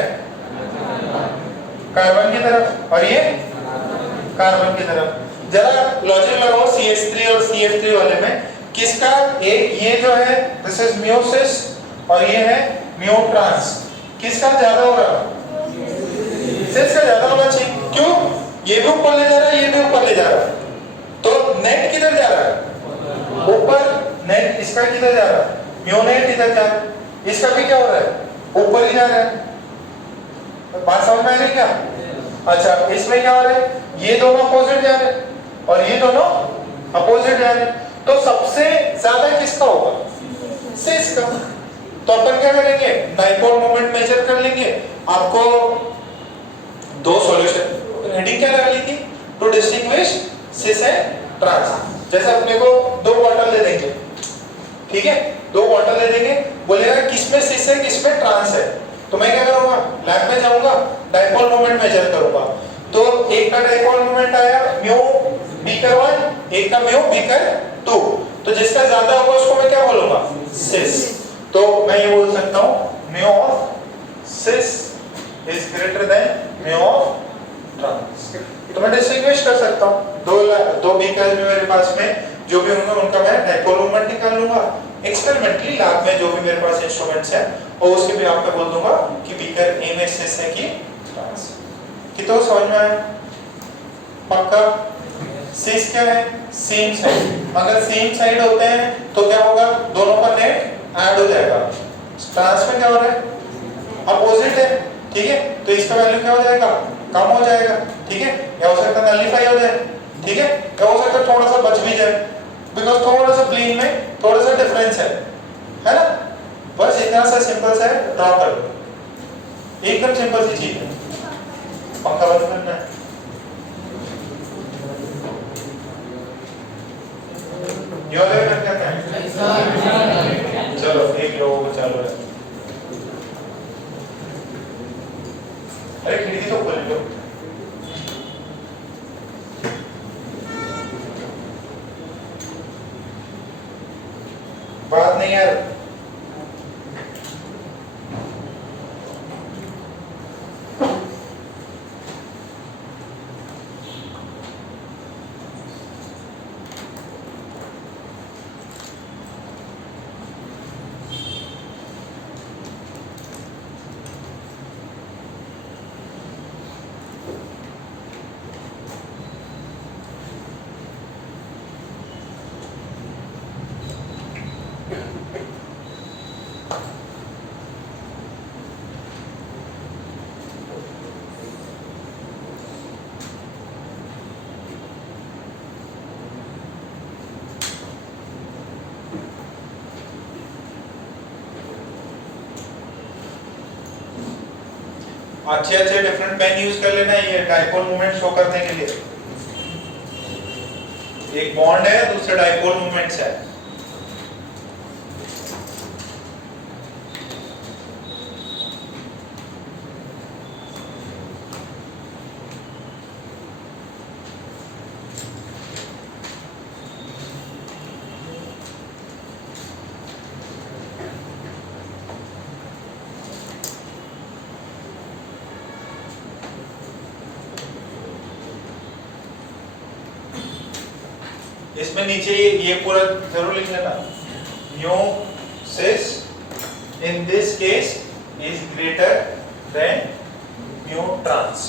कार्बन की तरफ, और ये कार्बन की तरफ। जरा लॉजिक लगाओ CH3 और CF3 वाले में, किसका एक, ये जो है दिस इज म्यूसिस और ये है म्यू ट्रांस, किसका ज्यादा होगा, सिस का ज्यादा होना चाहिए। क्यों, ये भी ऊपर ले जा रहा है, ये भी ऊपर ले जा रहा है, तो नेट किधर जा रहा है, ऊपर। नेट इसका किधर जा रहा है, म्यू नेट इधर जा रहा है, इसका भी क्या हो रहा है, ऊपर ही जा रहा है। बात समझ में आ रही क्या? अच्छा इसमें क्या हो रहा है, ये दोनों अपोजिट जा रहे हैं और ये दोनों अपोजिट जा रहे हैं, तो सबसे ज्यादा किसका होगा, सिस का। तो अपन क्या करेंगे, डाइपोल मोमेंट मेजर कर लेंगे। आपको दो सॉल्यूशन हेडिंग क्या लगा ली थी, to distinguish cis and trans. जैसे अपने को दो बॉटल दे देंगे, ठीक है, दो बॉटल दे देंगे, बोलेगा किसमें सिस है किसमें ट्रांस है, तो मैं क्या करूंगा, लैब में जाऊंगा, डाइपोल मोमेंट मेजर करूंगा। तो एक का डाइपोल मोमेंट आया म्यू बीकर 1, एक का म्यू बीकर 2, तो जिसका ज्यादा होगा उसको मैं क्या बोलूंगा, सिस। तो मैं ये बोल सकता हूं mu of cis is greater than mu of trans. तो मैं डिस्टिंग्विश कर सकता हूं, दो बीकर में मेरे पास में जो भी होंगे उनका मैं डाइपोल मोमेंट निकाल लूंगा। एक्सपेरिमेंटली लैब में जो भी मेरे पास इंस्ट्रूमेंट्स हैं और उसके भी आपको बोल दूंगा कि बीकर ए में सिस है कि ट्रांस। कितना समझ में आया, पक्का। सिस क्या है, सेम साइड। अगर सेम साइड होते हैं तो क्या होगा, दोनों का नेट ऐड हो जाएगा। ट्रांस में क्या हो रहा है, अपोजिट है, ठीक है, तो इसका वैल्यू क्या हो जाएगा, कम हो जाएगा, ठीक है, या हो सकता है नलिफाई हो जाए, ठीक है, या हो सकता है थोड़ा सा बच भी जाए, बिकॉज थोड़ा सा प्लेन में थोड़ा सा डिफरेंस है ना। बस इतना सा सिंपल सा ड्रॉ कर लो, एकदम सिंपल सी चीज है। पंखा बंद करना है। ये वाला भी बंद करना है। चलो एक लोगों को चालू है। अरे खिड़की तो खोल लो। बात नहीं यार। अच्छे अच्छे डिफरेंट पेन यूज कर लेना ये डाइपोल मूवमेंट शो करने के लिए। एक बॉन्ड है, दूसरे डाइपोल मूवमेंट्स है। इसमें नीचे ये पूरा जरूर लिख लेना। Mu cis in this case is greater than mu trans.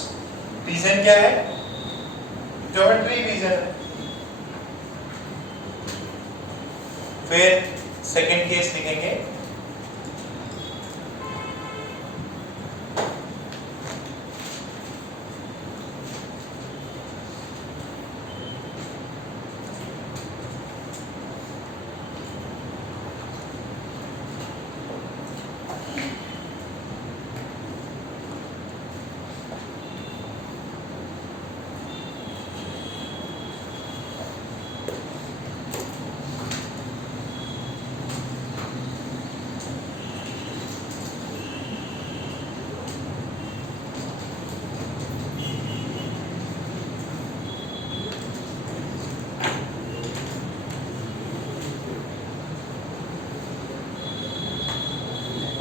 Reason क्या है? ज्योमेट्री रीजन है। फिर सेकंड केस लिखेंगे।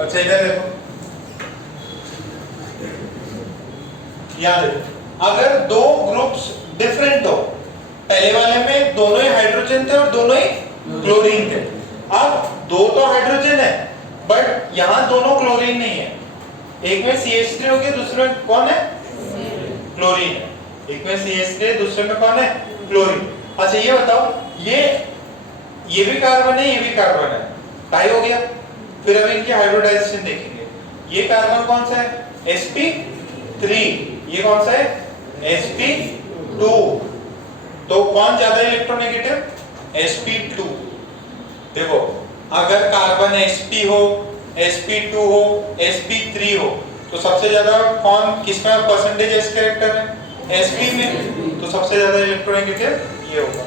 अच्छा इधर देखो, याद है अगर दो ग्रुप्स डिफरेंट हो, पहले वाले में दोनों ही हाइड्रोजन थे और दोनों ही क्लोरीन थे। अब दो तो हाइड्रोजन है बट यहाँ दोनों क्लोरीन नहीं है। एक में CH3 हो गया, दूसरे में कौन है? क्लोरीन है। एक में CH3 दूसरे में कौन है? क्लोरीन। अच्छा ये बताओ, ये भी कार्बन है, ये भी कार्बन है, टाई हो गया। फिर अब इनकी हाइब्रिडाइजेशन देखेंगे। ये कार्बन कौन सा है? sp3। ये कौन सा है? sp2। तो कौन ज्यादा इलेक्ट्रोनेगेटिव? sp2। देखो अगर कार्बन sp हो, sp2 हो, sp3 हो तो सबसे ज्यादा कौन किसमें परसेंटेज एस कैरेक्टर है? sp में। तो सबसे ज्यादा इलेक्ट्रोनेगेटिव ये होगा।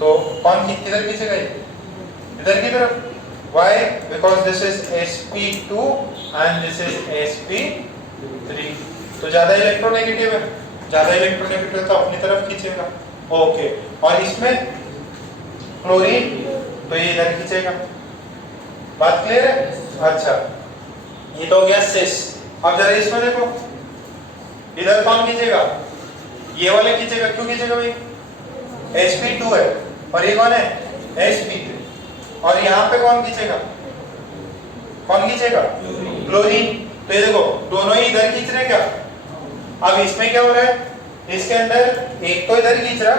तो कौन किधर खींचेगा? इधर की तरफ। Why? Because this is sp2 and this is sp3। तो ज्यादा इलेक्ट्रोनेगेटिव है, ज्यादा इलेक्ट्रोनेगेटिव तो अपनी तरफ खींचेगा। ओके, और इसमें क्लोरीन तो ये इधर खींचेगा। बात क्लियर है? अच्छा ये तो हो गया सिस। अब जरा इसमें देखो, इधर कौन खींचेगा? ये वाले खींचेगा। क्यों खींचेगा भाई? sp2 है और ये कौन है? sp3। और यहाँ पे कौन खींचेगा? कौन खींचेगा? क्लोरीन। तो ये देखो दोनों ही इधर खींच रहे क्या? अब इसमें क्या हो रहा है? इसके अंदर एक तो इधर खींच रहा,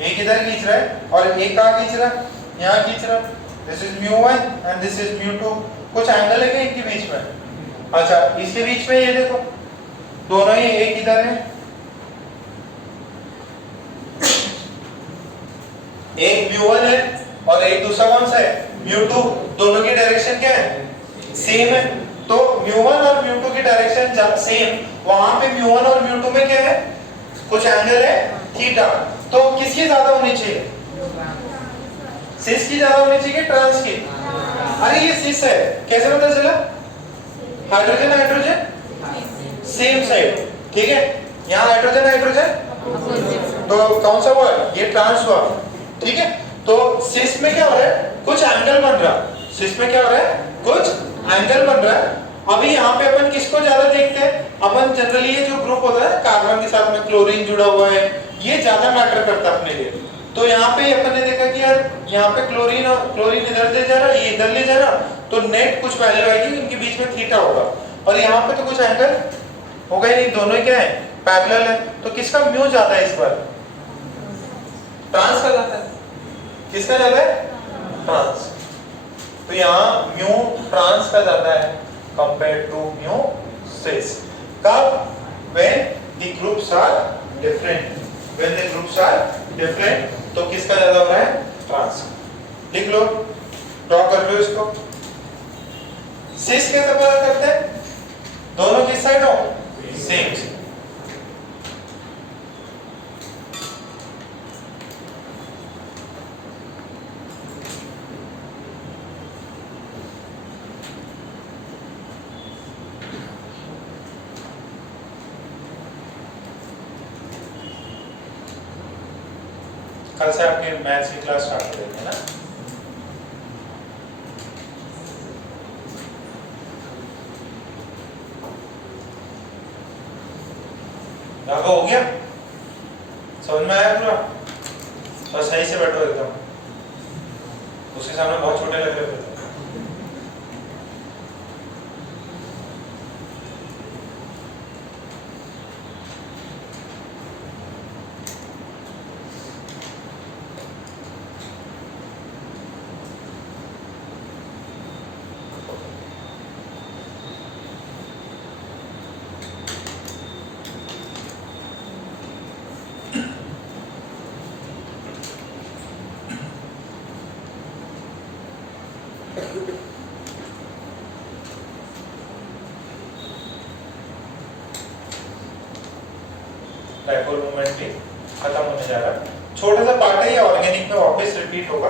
एक इधर खींच रहा है और एक कहाँ खींच रहा? यहाँ खींच रहा। This is μ1 and this is μ2। कुछ एंगल है क्या इनके बीच में? अच्छा इसके बीच में ये देखो दोनों ही, एक इधर है एक μ1 है और एक दूसरा कौन सा है? μ2। दोनों की डायरेक्शन क्या है? सेम है। तो μ1 और μ2 की डायरेक्शन सेम वहां पे μ1 और μ2 में क्या है, कुछ एंगल है थीटा, तो किसकी ज्यादा होनी चाहिए, सिस की ज्यादा होनी चाहिए ट्रांस की? अरे ये सिस है, कैसे पता चला? हाइड्रोजन हाइड्रोजन सेम साइड, ठीक है, यहाँ हाइड्रोजन हाइड्रोजन तो कौन सा हुआ, ये ट्रांस हुआ, ठीक है। तो सिस में क्या हो रहा है, कुछ एंगल बन रहा है, सिस में क्या हो रहा है, कुछ एंगल बन रहा है। अभी यहाँ पे अपन किसको ज्यादा देखते हैं, अपन जनरली ये जो ग्रुप होता है कार्बन के साथ में क्लोरीन जुड़ा हुआ है, ये ज्यादा मैटर करता है अपने लिए। तो यहाँ पे अपन ने देखा कि यार यहाँ पे क्लोरीन और क्लोरीन इधर ले जा रहा है, ये इधर ले जा रहा, तो नेट कुछ वैल्यू आएगी, इनके बीच में थीटा होगा, और यहाँ पे तो कुछ एंगल होगा ही नहीं, दोनों ही क्या है, पैरेलल है। तो किसका म्यू ज्यादा है इस बार, ट्रांस का ज्यादा है, किसका ज्यादा है, ट्रांस। तो यहाँ म्यू ट्रांस का ज्यादा है कंपेयर टू म्यू सिस। कब, when the groups are different, when the groups are different, तो किसका ज्यादा हो रहा है, ट्रांस। लिख लो, ड्रॉ कर लो इसको। सिस कैसे पता करते हैं, दोनों किस साइड हो, सेम। कल से आपकी मैथ्स की क्लास स्टार्ट हो जाएगी ना। धागा हो गया, समझ में आया पूरा? तो सही से बैठो एकदम, उसके सामने बहुत छोटे लग रहे थे। डाइपोल मोमेंट भी खत्म होने जा रहा है, छोटा सा पार्ट है ये, ऑर्गेनिक में वापस रिपीट होगा।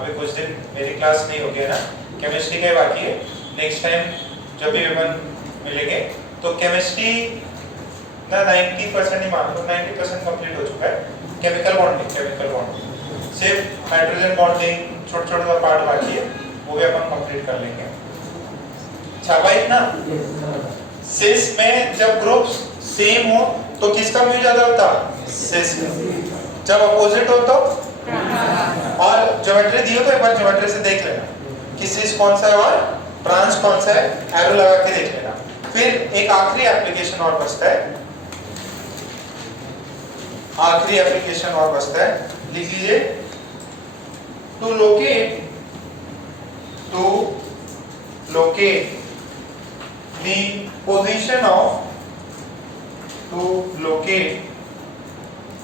अभी कुछ दिन मेरी क्लास नहीं होगी ना, केमिस्ट्री के बाकी है, नेक्स्ट टाइम जब भी अपन मिलेंगे तो केमिस्ट्री ना 90% ही मान लो, 90% कंप्लीट हो चुका है। केमिकल बॉन्डिंग सिर्फ हाइड्रोजन बॉन्डिंग छोटा छोटा सा पार्ट बाकी है, वो भी अपन कंप्लीट कर लेंगे। छापाई ना, सिस में जब ग्रुप्स सेम हो तो किसका म्यू ज्यादा होता, सिस का। जब अपोजिट हो तो, और ज्योमेट्री दी हो तो एक बार ज्योमेट्री से देख लेना कि सिस कौन सा है और ट्रांस कौन सा है, एरो लगा के देख लेना। फिर एक आखिरी एप्लीकेशन और बचता है, आखिरी एप्लीकेशन और बचता है, लिख लीजिए। To locate the position of, to locate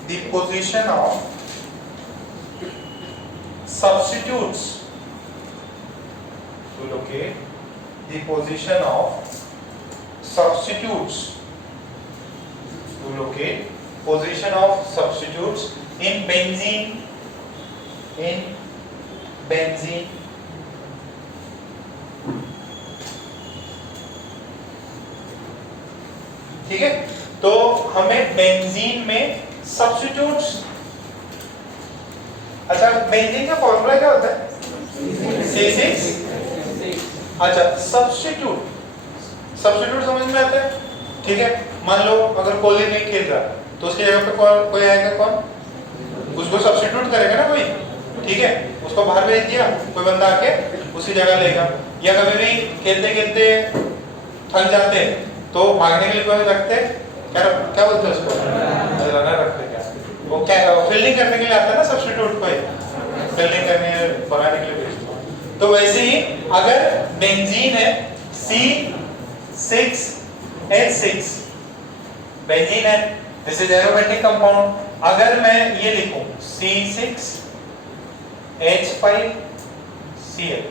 the position of substitutes, to locate the position of substitutes, to locate position of substitutes in benzene, ठीक है। तो हमें बेंजीन में सब्स्टिट्यूट्स, अच्छा बेंजीन का फॉर्मूला क्या होता है, C6। अच्छा सब्स्टिट्यूट समझ में आता है, ठीक है। मान लो अगर कोहली नहीं खेल रहा तो उसकी जगह पे कोई आएगा, कौन, उसको सब्स्टिट्यूट करेगा ना कोई, ठीक है। उसको बाहर भेज दिया, कोई बंदा आके उसकी जगह लेगा। या कभी भी खेलते खेलते थक जाते तो भागने के लिए कोई रखते, क्या बोलते हैं उसको, रनर रखते, क्या वो क्या फील्डिंग करने के लिए आता है ना सब्स्टिट्यूट, कोई फील्डिंग करने बनाने के लिए भेजता। तो वैसे ही अगर बेंजीन है C6H6 बेंजीन है, दिस इज एरोमेटिक कंपाउंड। अगर मैं ये लिखूं C6H5Cl,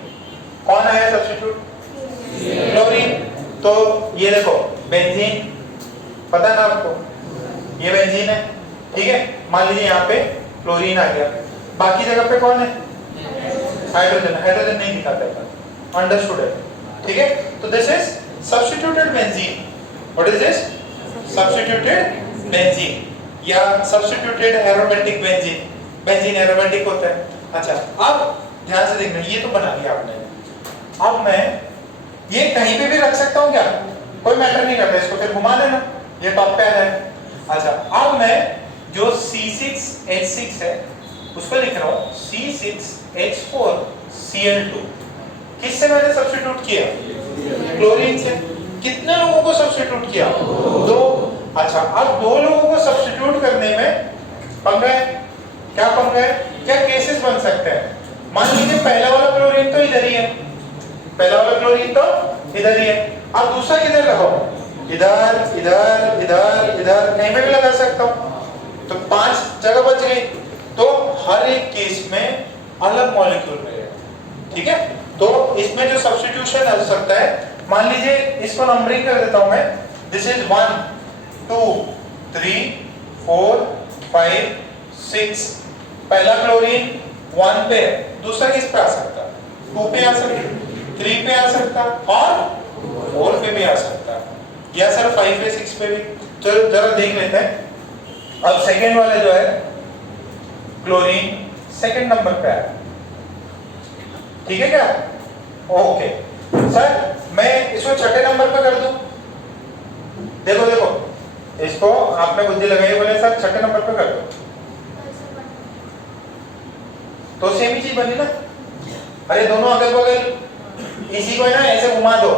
कौन आया सब्स्टिट्यूट? क्लोरीन। तो ये देखो बेंजीन, पता ना आपको, ये बेंजीन है, ठीक है। मान लीजिए यहाँ पे क्लोरीन आ गया, बाकी जगह पे कौन है? हाइड्रोजन। हाइड्रोजन नहीं दिखाता है, अंडरस्टूड है, ठीक है। तो this is substituted benzene. What is this? Substituted benzene या substituted aromatic benzene. Benzene aromatic होता है। अच्छा, अब ध्यान से देखना, ये तो बना लिया आपने। अब मैं ये कहीं पे भी रख सकता हूँ क्या? कोई मैटर नहीं करता, इसको फिर घुमा देना, ये टॉप पे आ जाए। अच्छा, अब मैं जो C6H6 है उसको लिख रहा हूँ C6H4Cl2। किससे मैंने सब्स्टिट्यूट किया? क्लोरीन से। कितने लोगों को सब्स्टिट्यूट किया? 2। अच्छा, अब 2 लोगों को सब्स्टिट्यूट करने में पंगा है। क्या पंगा है? क्या केसेस बन सकते हैं? मान लीजिए पहला वाला क्लोरीन तो इधर ही है, पहला वाला क्लोरीन तो इधर ही है, अब दूसरा किधर लगाओ? इधर, इधर, इधर, इधर, कहीं पे भी लगा सकता हूँ। तो 5 जगह बच गई। तो हर एक केस में अलग मॉलिक्यूल रहेगा, ठीक है। तो इसमें जो सब्स्टिट्यूशन हो सकता है, मान लीजिए इसको नंबरिंग कर देता हूं मैं। This is 1 2 3 4 5 6। पहला क्लोरीन 1 पे, दूसरा किस पे आ सकता? 2 पे आ सकता, 3 पे आ सकता और 4 पे भी आ सकता, या सर 5 पे 6 पे भी। चलो जरा देख लेते हैं। अब सेकेंड वाला जो है क्लोरीन सेकेंड नंबर पे है, ठीक है क्या? ओके सर, मैं इसको छठे नंबर पे कर दूं? देखो देखो, इसको आपने बुद्धि लगाई, बोले सर छठे नंबर पे कर दो, तो सेम ही चीज बनी ना। अरे दोनों अगल बगल, इसी को है ना ऐसे घुमा दो,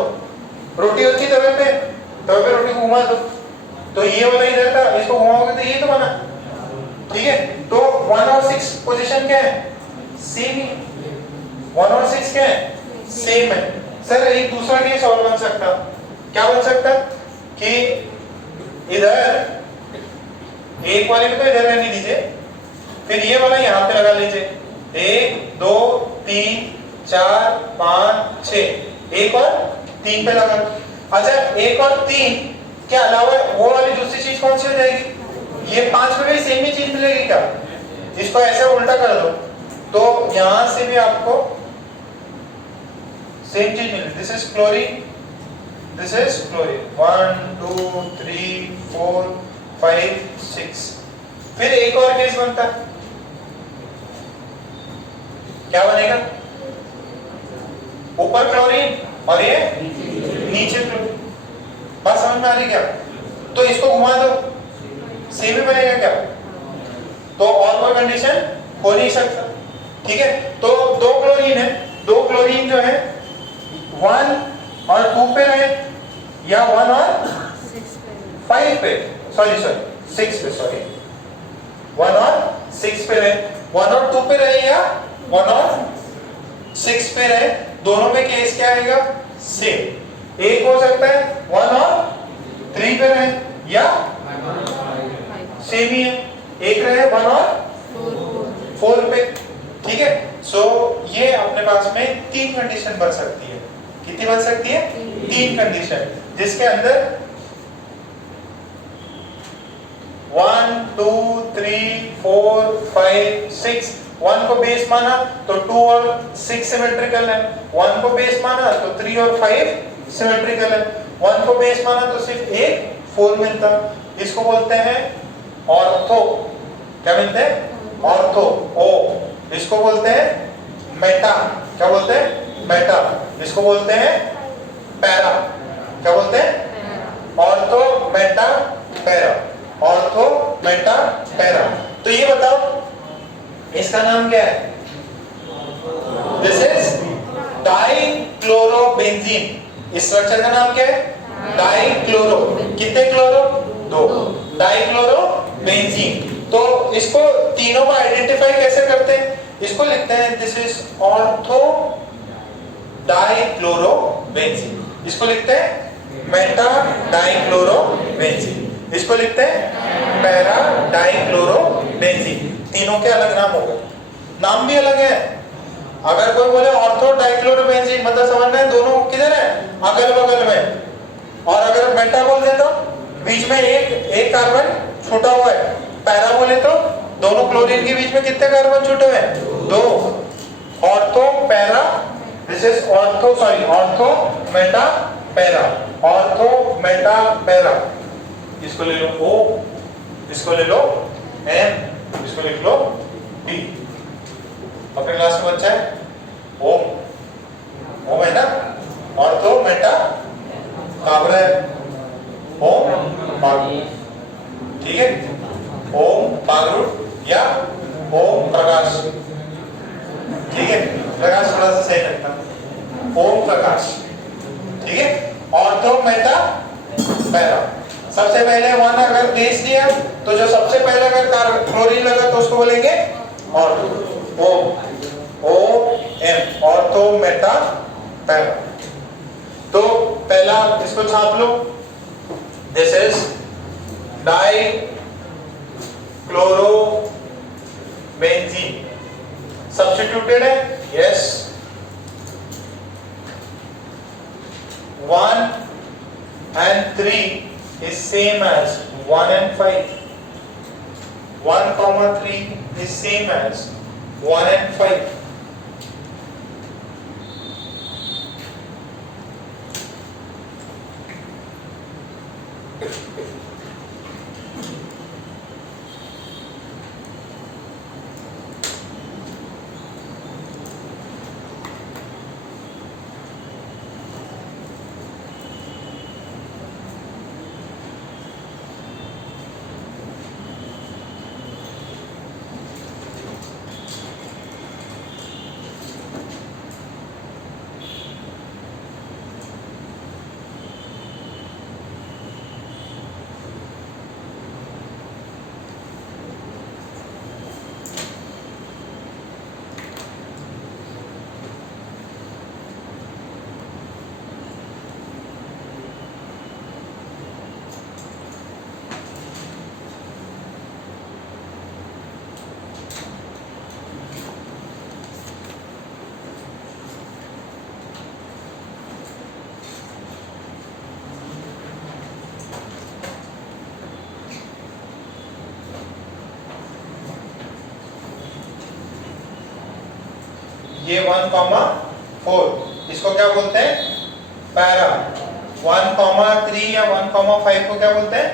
रोटी होती है तवे पे रोटी को घुमा दो, तो ये वाला इधर था, इसको घुमाओगे तो ये तो बना, ठीक है। तो 1 और 6 पोजीशन क्या है? सेम ही। 1 और 6 क्या है? सेम है। सर एक दूसरा केस और बन सकता, क्या बन सकता कि इधर एक वाले को तो इधर रहने दीजिए, फिर ये वाला यहाँ पे लगा लीजिए। 1 2 3 4 5 6, एक और 3 पे लगा। अच्छा, 1 और 3 के अलावा वो वाली दूसरी चीज कौन सी हो जाएगी? ये 5 में भी सेम ही चीज मिलेगी क्या? इसको ऐसे उल्टा कर दो तो यहां से भी आपको सेम चीज मिलेगी। This is chlorine, this is chlorine. 1 2 3 4 5 6। फिर एक और केस बनता है, क्या बनेगा? ऊपर क्लोरीन और ये नीचे क्लोरीन। बात समझ में आ रही क्या? तो इसको घुमा दो, सेम ही बनेगा क्या? तो और कोई कंडीशन हो नहीं सकता, ठीक है। तो 2 क्लोरीन है, 2 क्लोरीन जो है 1 और 2 पे रहे, या 1 और 5 पे, सॉरी 6 पे, सॉरी 1 और 6 पे रहे, 1 और 2 पे रहे या 1 और 6 पे रहे, दोनों में केस क्या आएगा? सेम। एक हो सकता है 1 और 3 पे रहे, या सेम ही है, एक रहे 1 और 4 पे, ठीक है। सो ये अपने पास में 3 कंडीशन बन सकती है। कितनी बन सकती है? 3 कंडीशन, जिसके अंदर 1 2 3 4 5 6। 1 को बेस माना तो 2 और 6 सिमेट्रिकल है, 1 को बेस माना तो 3 और 5 सिमेट्रिकल है, 1 को बेस माना तो सिर्फ एक 4 मिलता। इसको बोलते हैं ऑर्थो। क्या मिलते हैं? ऑर्थो। ओ, इसको बोलते हैं मेटा। क्या बोलते हैं? मेटा। इसको बोलते हैं पैरा। क्या बोलते हैं? Ortho meta para, ortho meta para. तो ये बताओ इसका नाम क्या है? This is dichlorobenzene. इस स्ट्रक्चर का नाम क्या है? डाइक्लोरो। कितने क्लोरो? 2। डाइक्लोरोबेंजीन। तो इसको तीनों को आइडेंटिफाई कैसे करते हैं? इसको लिखते हैं दिस इज ऑर्थो डाइक्लोरोबेंजीन। इसको लिखते हैं मेटा डाइक्लोरोबेंजीन। इसको लिखते हैं पैरा डाइक्लोरोबेंजीन। तीनों के अलग नाम हो गए, नाम भी अलग है अगर कोई बोले ऑर्थो डाइक्लोरोबेंजीन मतलब समझना है दोनों किधर है, अगल बगल में। और अगर मेटा बोल दे तो बीच में एक कार्बन छूटा हुआ है। पैरा बोले तो दोनों क्लोरीन के बीच में कितने कार्बन छूटे हुए हैं, 2। Ortho para, this is ortho sorry ortho meta para, ortho meta para. इसको ले लो O, इसको ले लो M, इसको लिख लो P। अपने क्लास में बच्चा है ओम है ना, ऑर्थो मेटा काबरा है, ओम पागरू, ठीक है, ओम पागरू या ओम प्रकाश, ठीक है, प्रकाश थोड़ा सा सही लगता है, ओम प्रकाश, ठीक है। ऑर्थो मेटा पैरा, सबसे पहले 1 अगर बेस दिया तो जो सबसे पहले अगर क्लोरीन लगा तो उसको बोलेंगे ortho, O M, ortho meta para. तो पहला इसको छाप लो, this is dichloro benzene, substituted है, yes. 1 and 3 is same as 1 and 5. 1,3 is same as 1 and 5. ये 1,4 इसको क्या बोलते हैं, पैरा। 1,3 या 1,5 को क्या बोलते हैं,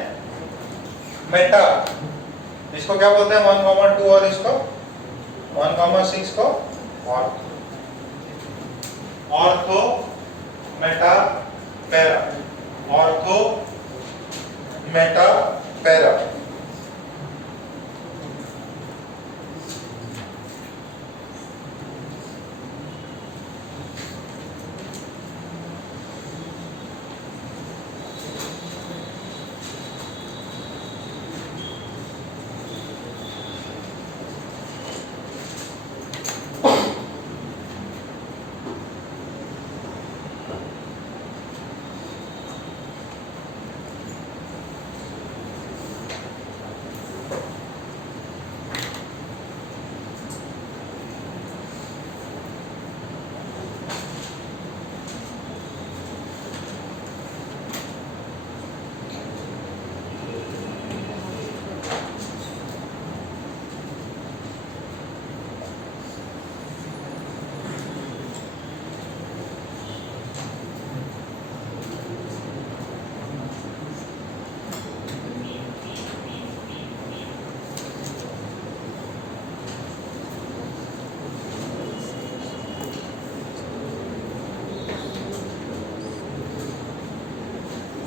मेटा। इसको क्या बोलते हैं 1,2 और इसको 1,6 को ortho meta para, ortho meta para.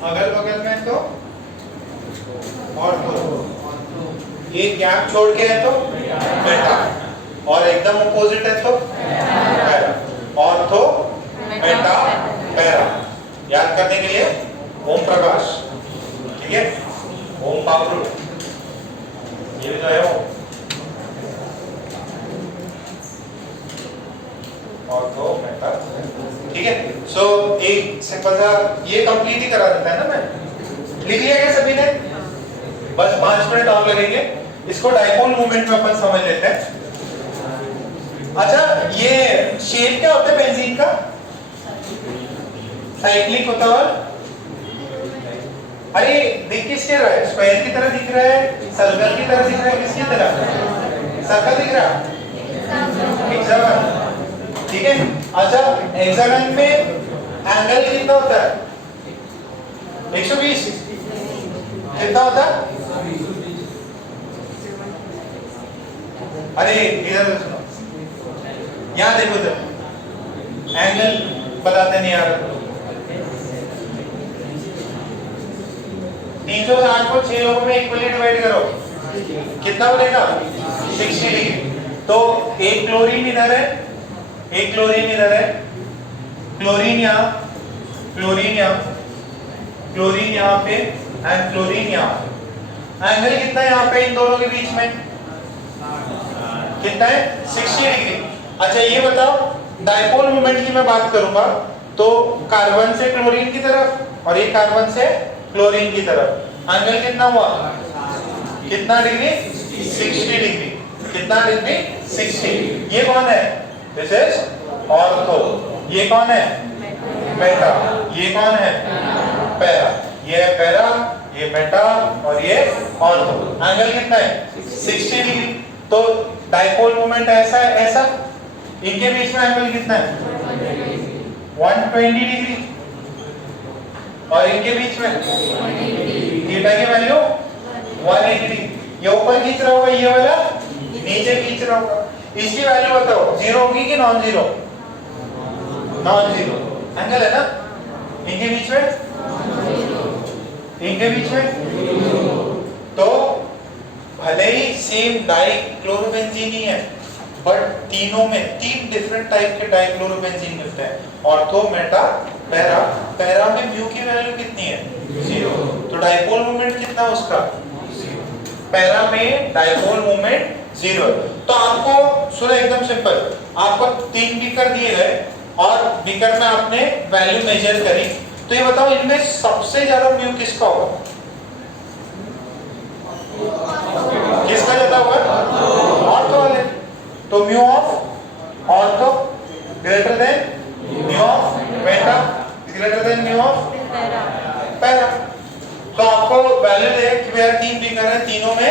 अगल बगल में तो ऑर्थो, ये गैप छोड़ के है तो मेटा, और एकदम अपोजिट है तो पैरा। ऑर्थो मेटा पैरा, याद करने के लिए ओम प्रकाश, ठीक है, ओम पावरू, ये भी तो है वो ऑर्थो मेटा, ठीक है। सो एक सिंपल सा ये कंप्लीट ही करा देता है ना, मैं लिख लिया क्या सभी ने, बस 5 मिनट और लगेंगे। इसको डाइपोल मूवमेंट में अपन समझ लेते हैं। अच्छा ये शेप क्या होता है बेंजीन का? साइक्लिक होता है। अरे दिख किसके रहा है? स्क्वायर की तरह दिख रहा है, सर्कल की तरह दिख रहा है, किसकी तरह? सर्कल दिख रहा है, हेक्सागन। ठीक है। अच्छा हेक्सागन में एंगल कितना होता है? 120। कितना होता है? अरे इधर सुनो, यहाँ देखो तो एंगल बताते नहीं यार। 360 को 6 लोगों में इक्वली डिवाइड करो, कितना बनेगा? 60 डिग्री। तो एक क्लोरीन इधर है, एक क्लोरीन इधर है, क्लोरीन यहाँ, क्लोरीन यहाँ, क्लोरीन यहाँ पे एंड क्लोरीन यहाँ पे। एंगल कितना है यहाँ पे इन दोनों के बीच में? कितना है? 60 डिग्री। अच्छा ये बताओ, डायपोल मोमेंट की मैं बात करूंगा तो कार्बन से क्लोरीन की तरफ और ये कार्बन से क्लोरीन की तरफ एंगल कितना हुआ? कितना डिग्री? 60 डिग्री। कितना डिग्री? 60। ये कौन है? This is ortho. ये कौन है? मेटा। ये कौन है? पैरा। ये है पैरा, ये मेटा और ये ऑर्थो। एंगल कितना है? 60 डिग्री। तो डायपोल मोमेंट ऐसा है, ऐसा, इनके बीच में एंगल कितना है? 120 डिग्री। और इनके बीच में थीटा की वैल्यू 180 डिग्री। ये ऊपर खींच रहा होगा, ये वाला नीचे खींच रहा होगा। इसकी वैल्यू बताओ, जीरो होगी कि non zero? Non zero. Angle है ना इनके बीच में, इनके बीच में। तो भले ही सेम डाइक्लोरोबेंजीन ही है, बट तीनों में 3 डिफरेंट टाइप के डाइक्लोरोबेंजीन मिलते हैं, ऑर्थो, मेटा, पैरा। पैरा में म्यू की वैल्यू कितनी है? 0। तो डाइपोल मोमेंट कितना उसका? 0। पैरा में डाइपोल मोमेंट 0। तो आपको सुनो एकदम सिंपल, आपको 3 बीकर दिए गए और बीकर में आपने वैल्यू मेजर करी, तो ये बताओ इनमें सबसे ज्यादा म्यू किसका होगा? किसका ज्यादा होगा? ऑर्थो वाले। तो mu of ortho greater than mu of Meta greater than mu of para. तो आपको वैल्यू दे कि यार 3 बीकर है, तीनों में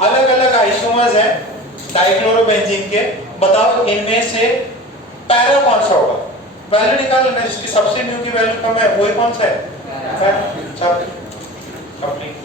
अलग अलग आइसोमर्स हैं डाइक्लोरोबेंजीन के, बताओ इनमें से पैरा कौन सा होगा? वैल्यू निकाल लेना, जिसकी सबसे म्यू की वैल्यू कम है वही कौन सा है? पैरा। कंप्लीट।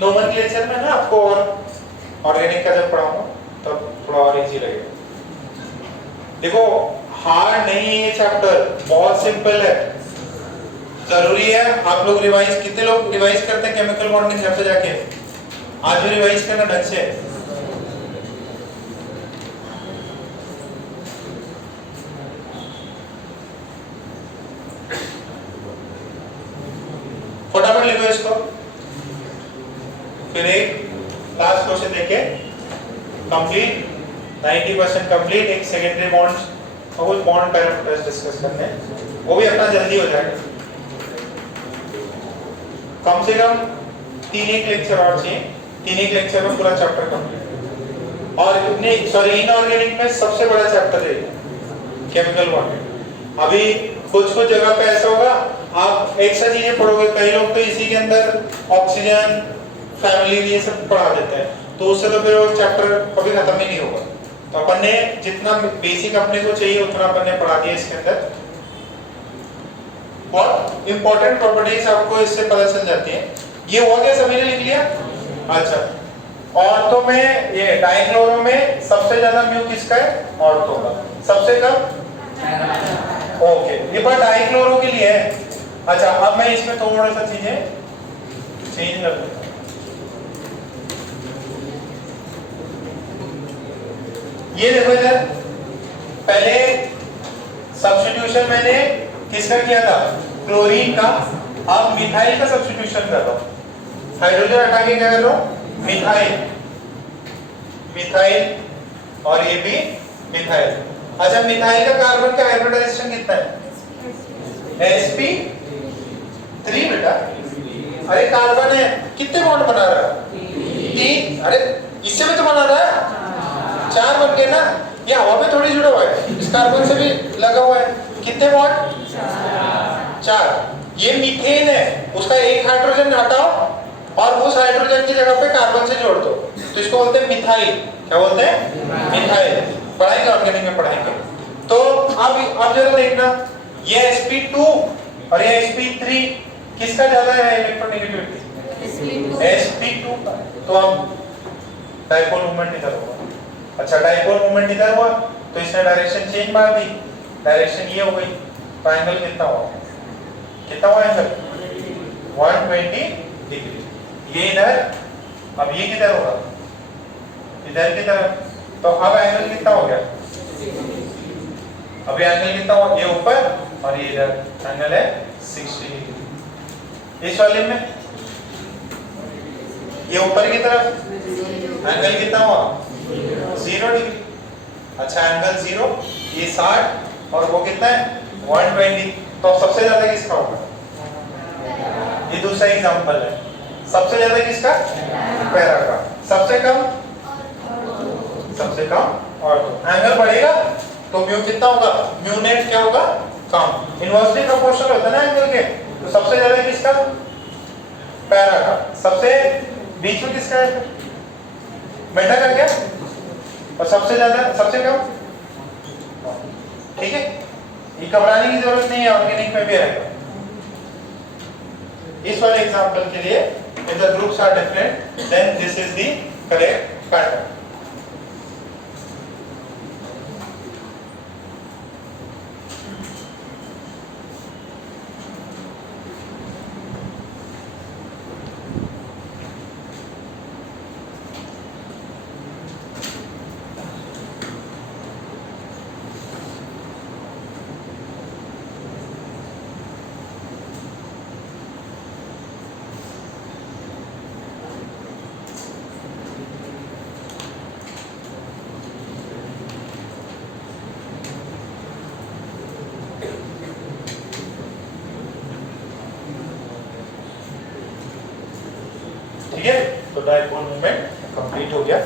नोमेनक्लेचर में ना आपको और ऑर्गेनिक का जब पढ़ाऊंगा तब थोड़ा और इजी लगेगा। देखो हार्ड नहीं है ये चैप्टर, बहुत सिंपल है। जरूरी है आप लोग रिवाइज, कितने लोग रिवाइज करते हैं केमिकल बॉन्डिंग घर से जाके? आज भी रिवाइज करना ढंग से। फटाफट लिखो इसको, फिर एक लास्ट क्वेश्चन देखे कंप्लीट 90% कंप्लीट। एक सेकेंडरी बॉन्ड्स और कुछ बॉन्ड पैरामीटर्स डिस्कस करने हैं, वो भी अपना जल्दी हो जाएगा। कम से कम 3 लेक्चर और चाहिए, 3 लेक्चर में पूरा चैप्टर कंप्लीट। और इतने सॉरी इनऑर्गेनिक में सबसे बड़ा चैप्टर है केमिकल बॉन्डिंग। अभी कुछ कुछ जगह पे ऐसा होगा आप एक सा चीजें पढ़ोगे, कई लोग तो इसी के अंदर ऑक्सीजन फैमिली ये सब पढ़ा देते हैं, तो उससे तो फिर वो चैप्टर कभी खत्म ही नहीं होगा। तो अपन ने जितना बेसिक अपने को चाहिए उतना अपन ने पढ़ा दिया इसके अंदर, और इंपॉर्टेंट प्रॉपर्टीज आपको इससे पता चल जाती है। ये हुआ क्या, सभी ने लिख लिया? अच्छा, ऑर्थो में ये डाइक्लोरो में सबसे ज्यादा म्यू किसका है? ऑर्थो का। सबसे कम? ओके, ये पर डाइक्लोरो के लिए है। अच्छा, अब मैं इसमें थोड़ा सा चीजें चेंज कर दूंगा। ये देखो इधर, पहले सब्स्टिट्यूशन मैंने किसका किया था? क्लोरीन का, अब मिथाइल का सब्स्टिट्यूशन कर रहा हूं, हाइड्रोजन हटा के क्या कर रहा हूं, मिथाइल, मिथाइल और ये भी मिथाइल। अच्छा मिथाइल का कार्बन का हाइब्रिडाइजेशन कितना है, sp3 बेटा। अरे कार्बन है, कितने बॉन्ड बना रहा है, 3। अरे इससे भी तो बना रहा है 4 बन गए ना, ये हवा में थोड़ी जुड़ा हुआ है, इस कार्बन से भी लगा हुआ है, कितने बॉन्ड, 4। ये मीथेन है, उसका एक हाइड्रोजन हटाओ और उस हाइड्रोजन की जगह पे कार्बन से जोड़ दो, तो इसको बोलते हैं मिथाइल। क्या बोलते हैं, मिथाइल। पढ़ाएंगे, ऑर्गेनिक में पढ़ाएंगे। तो अब जरा देखना, ये sp2 और ये sp3 किसका ज्यादा है इलेक्ट्रोनेगेटिविटी, sp2 का। तो अब डाइपोल मूवमेंट इधर होगा। अच्छा डाइपोल मूवमेंट इधर हुआ तो इसने डायरेक्शन चेंज मार दी, डायरेक्शन ये हो गई, तो एंगल कितना हुआ, कितना हुआ एंगल, 120 डिग्री। ये इधर, अब ये किधर होगा, इधर की तरफ, तो अब एंगल कितना हो गया, अभी एंगल कितना हुआ, ये ऊपर और ये इधर, एंगल है 60 डिग्री। इस वाले में ये ऊपर की तरफ एंगल कितना हुआ, 0 डिग्री। अच्छा एंगल 0, ये 60 और वो कितना है 120, तो सबसे ज्यादा किसका होगा, ये दूसरा एग्जांपल है, सबसे ज्यादा किसका, पैरा का, सबसे कम और तो एंगल बढ़ेगा तो म्यू कितना होगा, म्यू नेट क्या होगा, कम। इनवर्सली प्रोपोर्शनल होता है ना एंगल के, तो सबसे ज्यादा किसका, पैरा का, सबसे बीच में किसका है, बेटा का क्या, और सबसे ज्यादा सबसे कम। ठीक है, ये घबराने की जरूरत नहीं है, ऑर्गेनिक में भी आएगा। इस वाले एग्जांपल के लिए if the groups are different then this is the correct pattern. ठीक है, तो डाइपोल मूवमेंट कंप्लीट हो गया।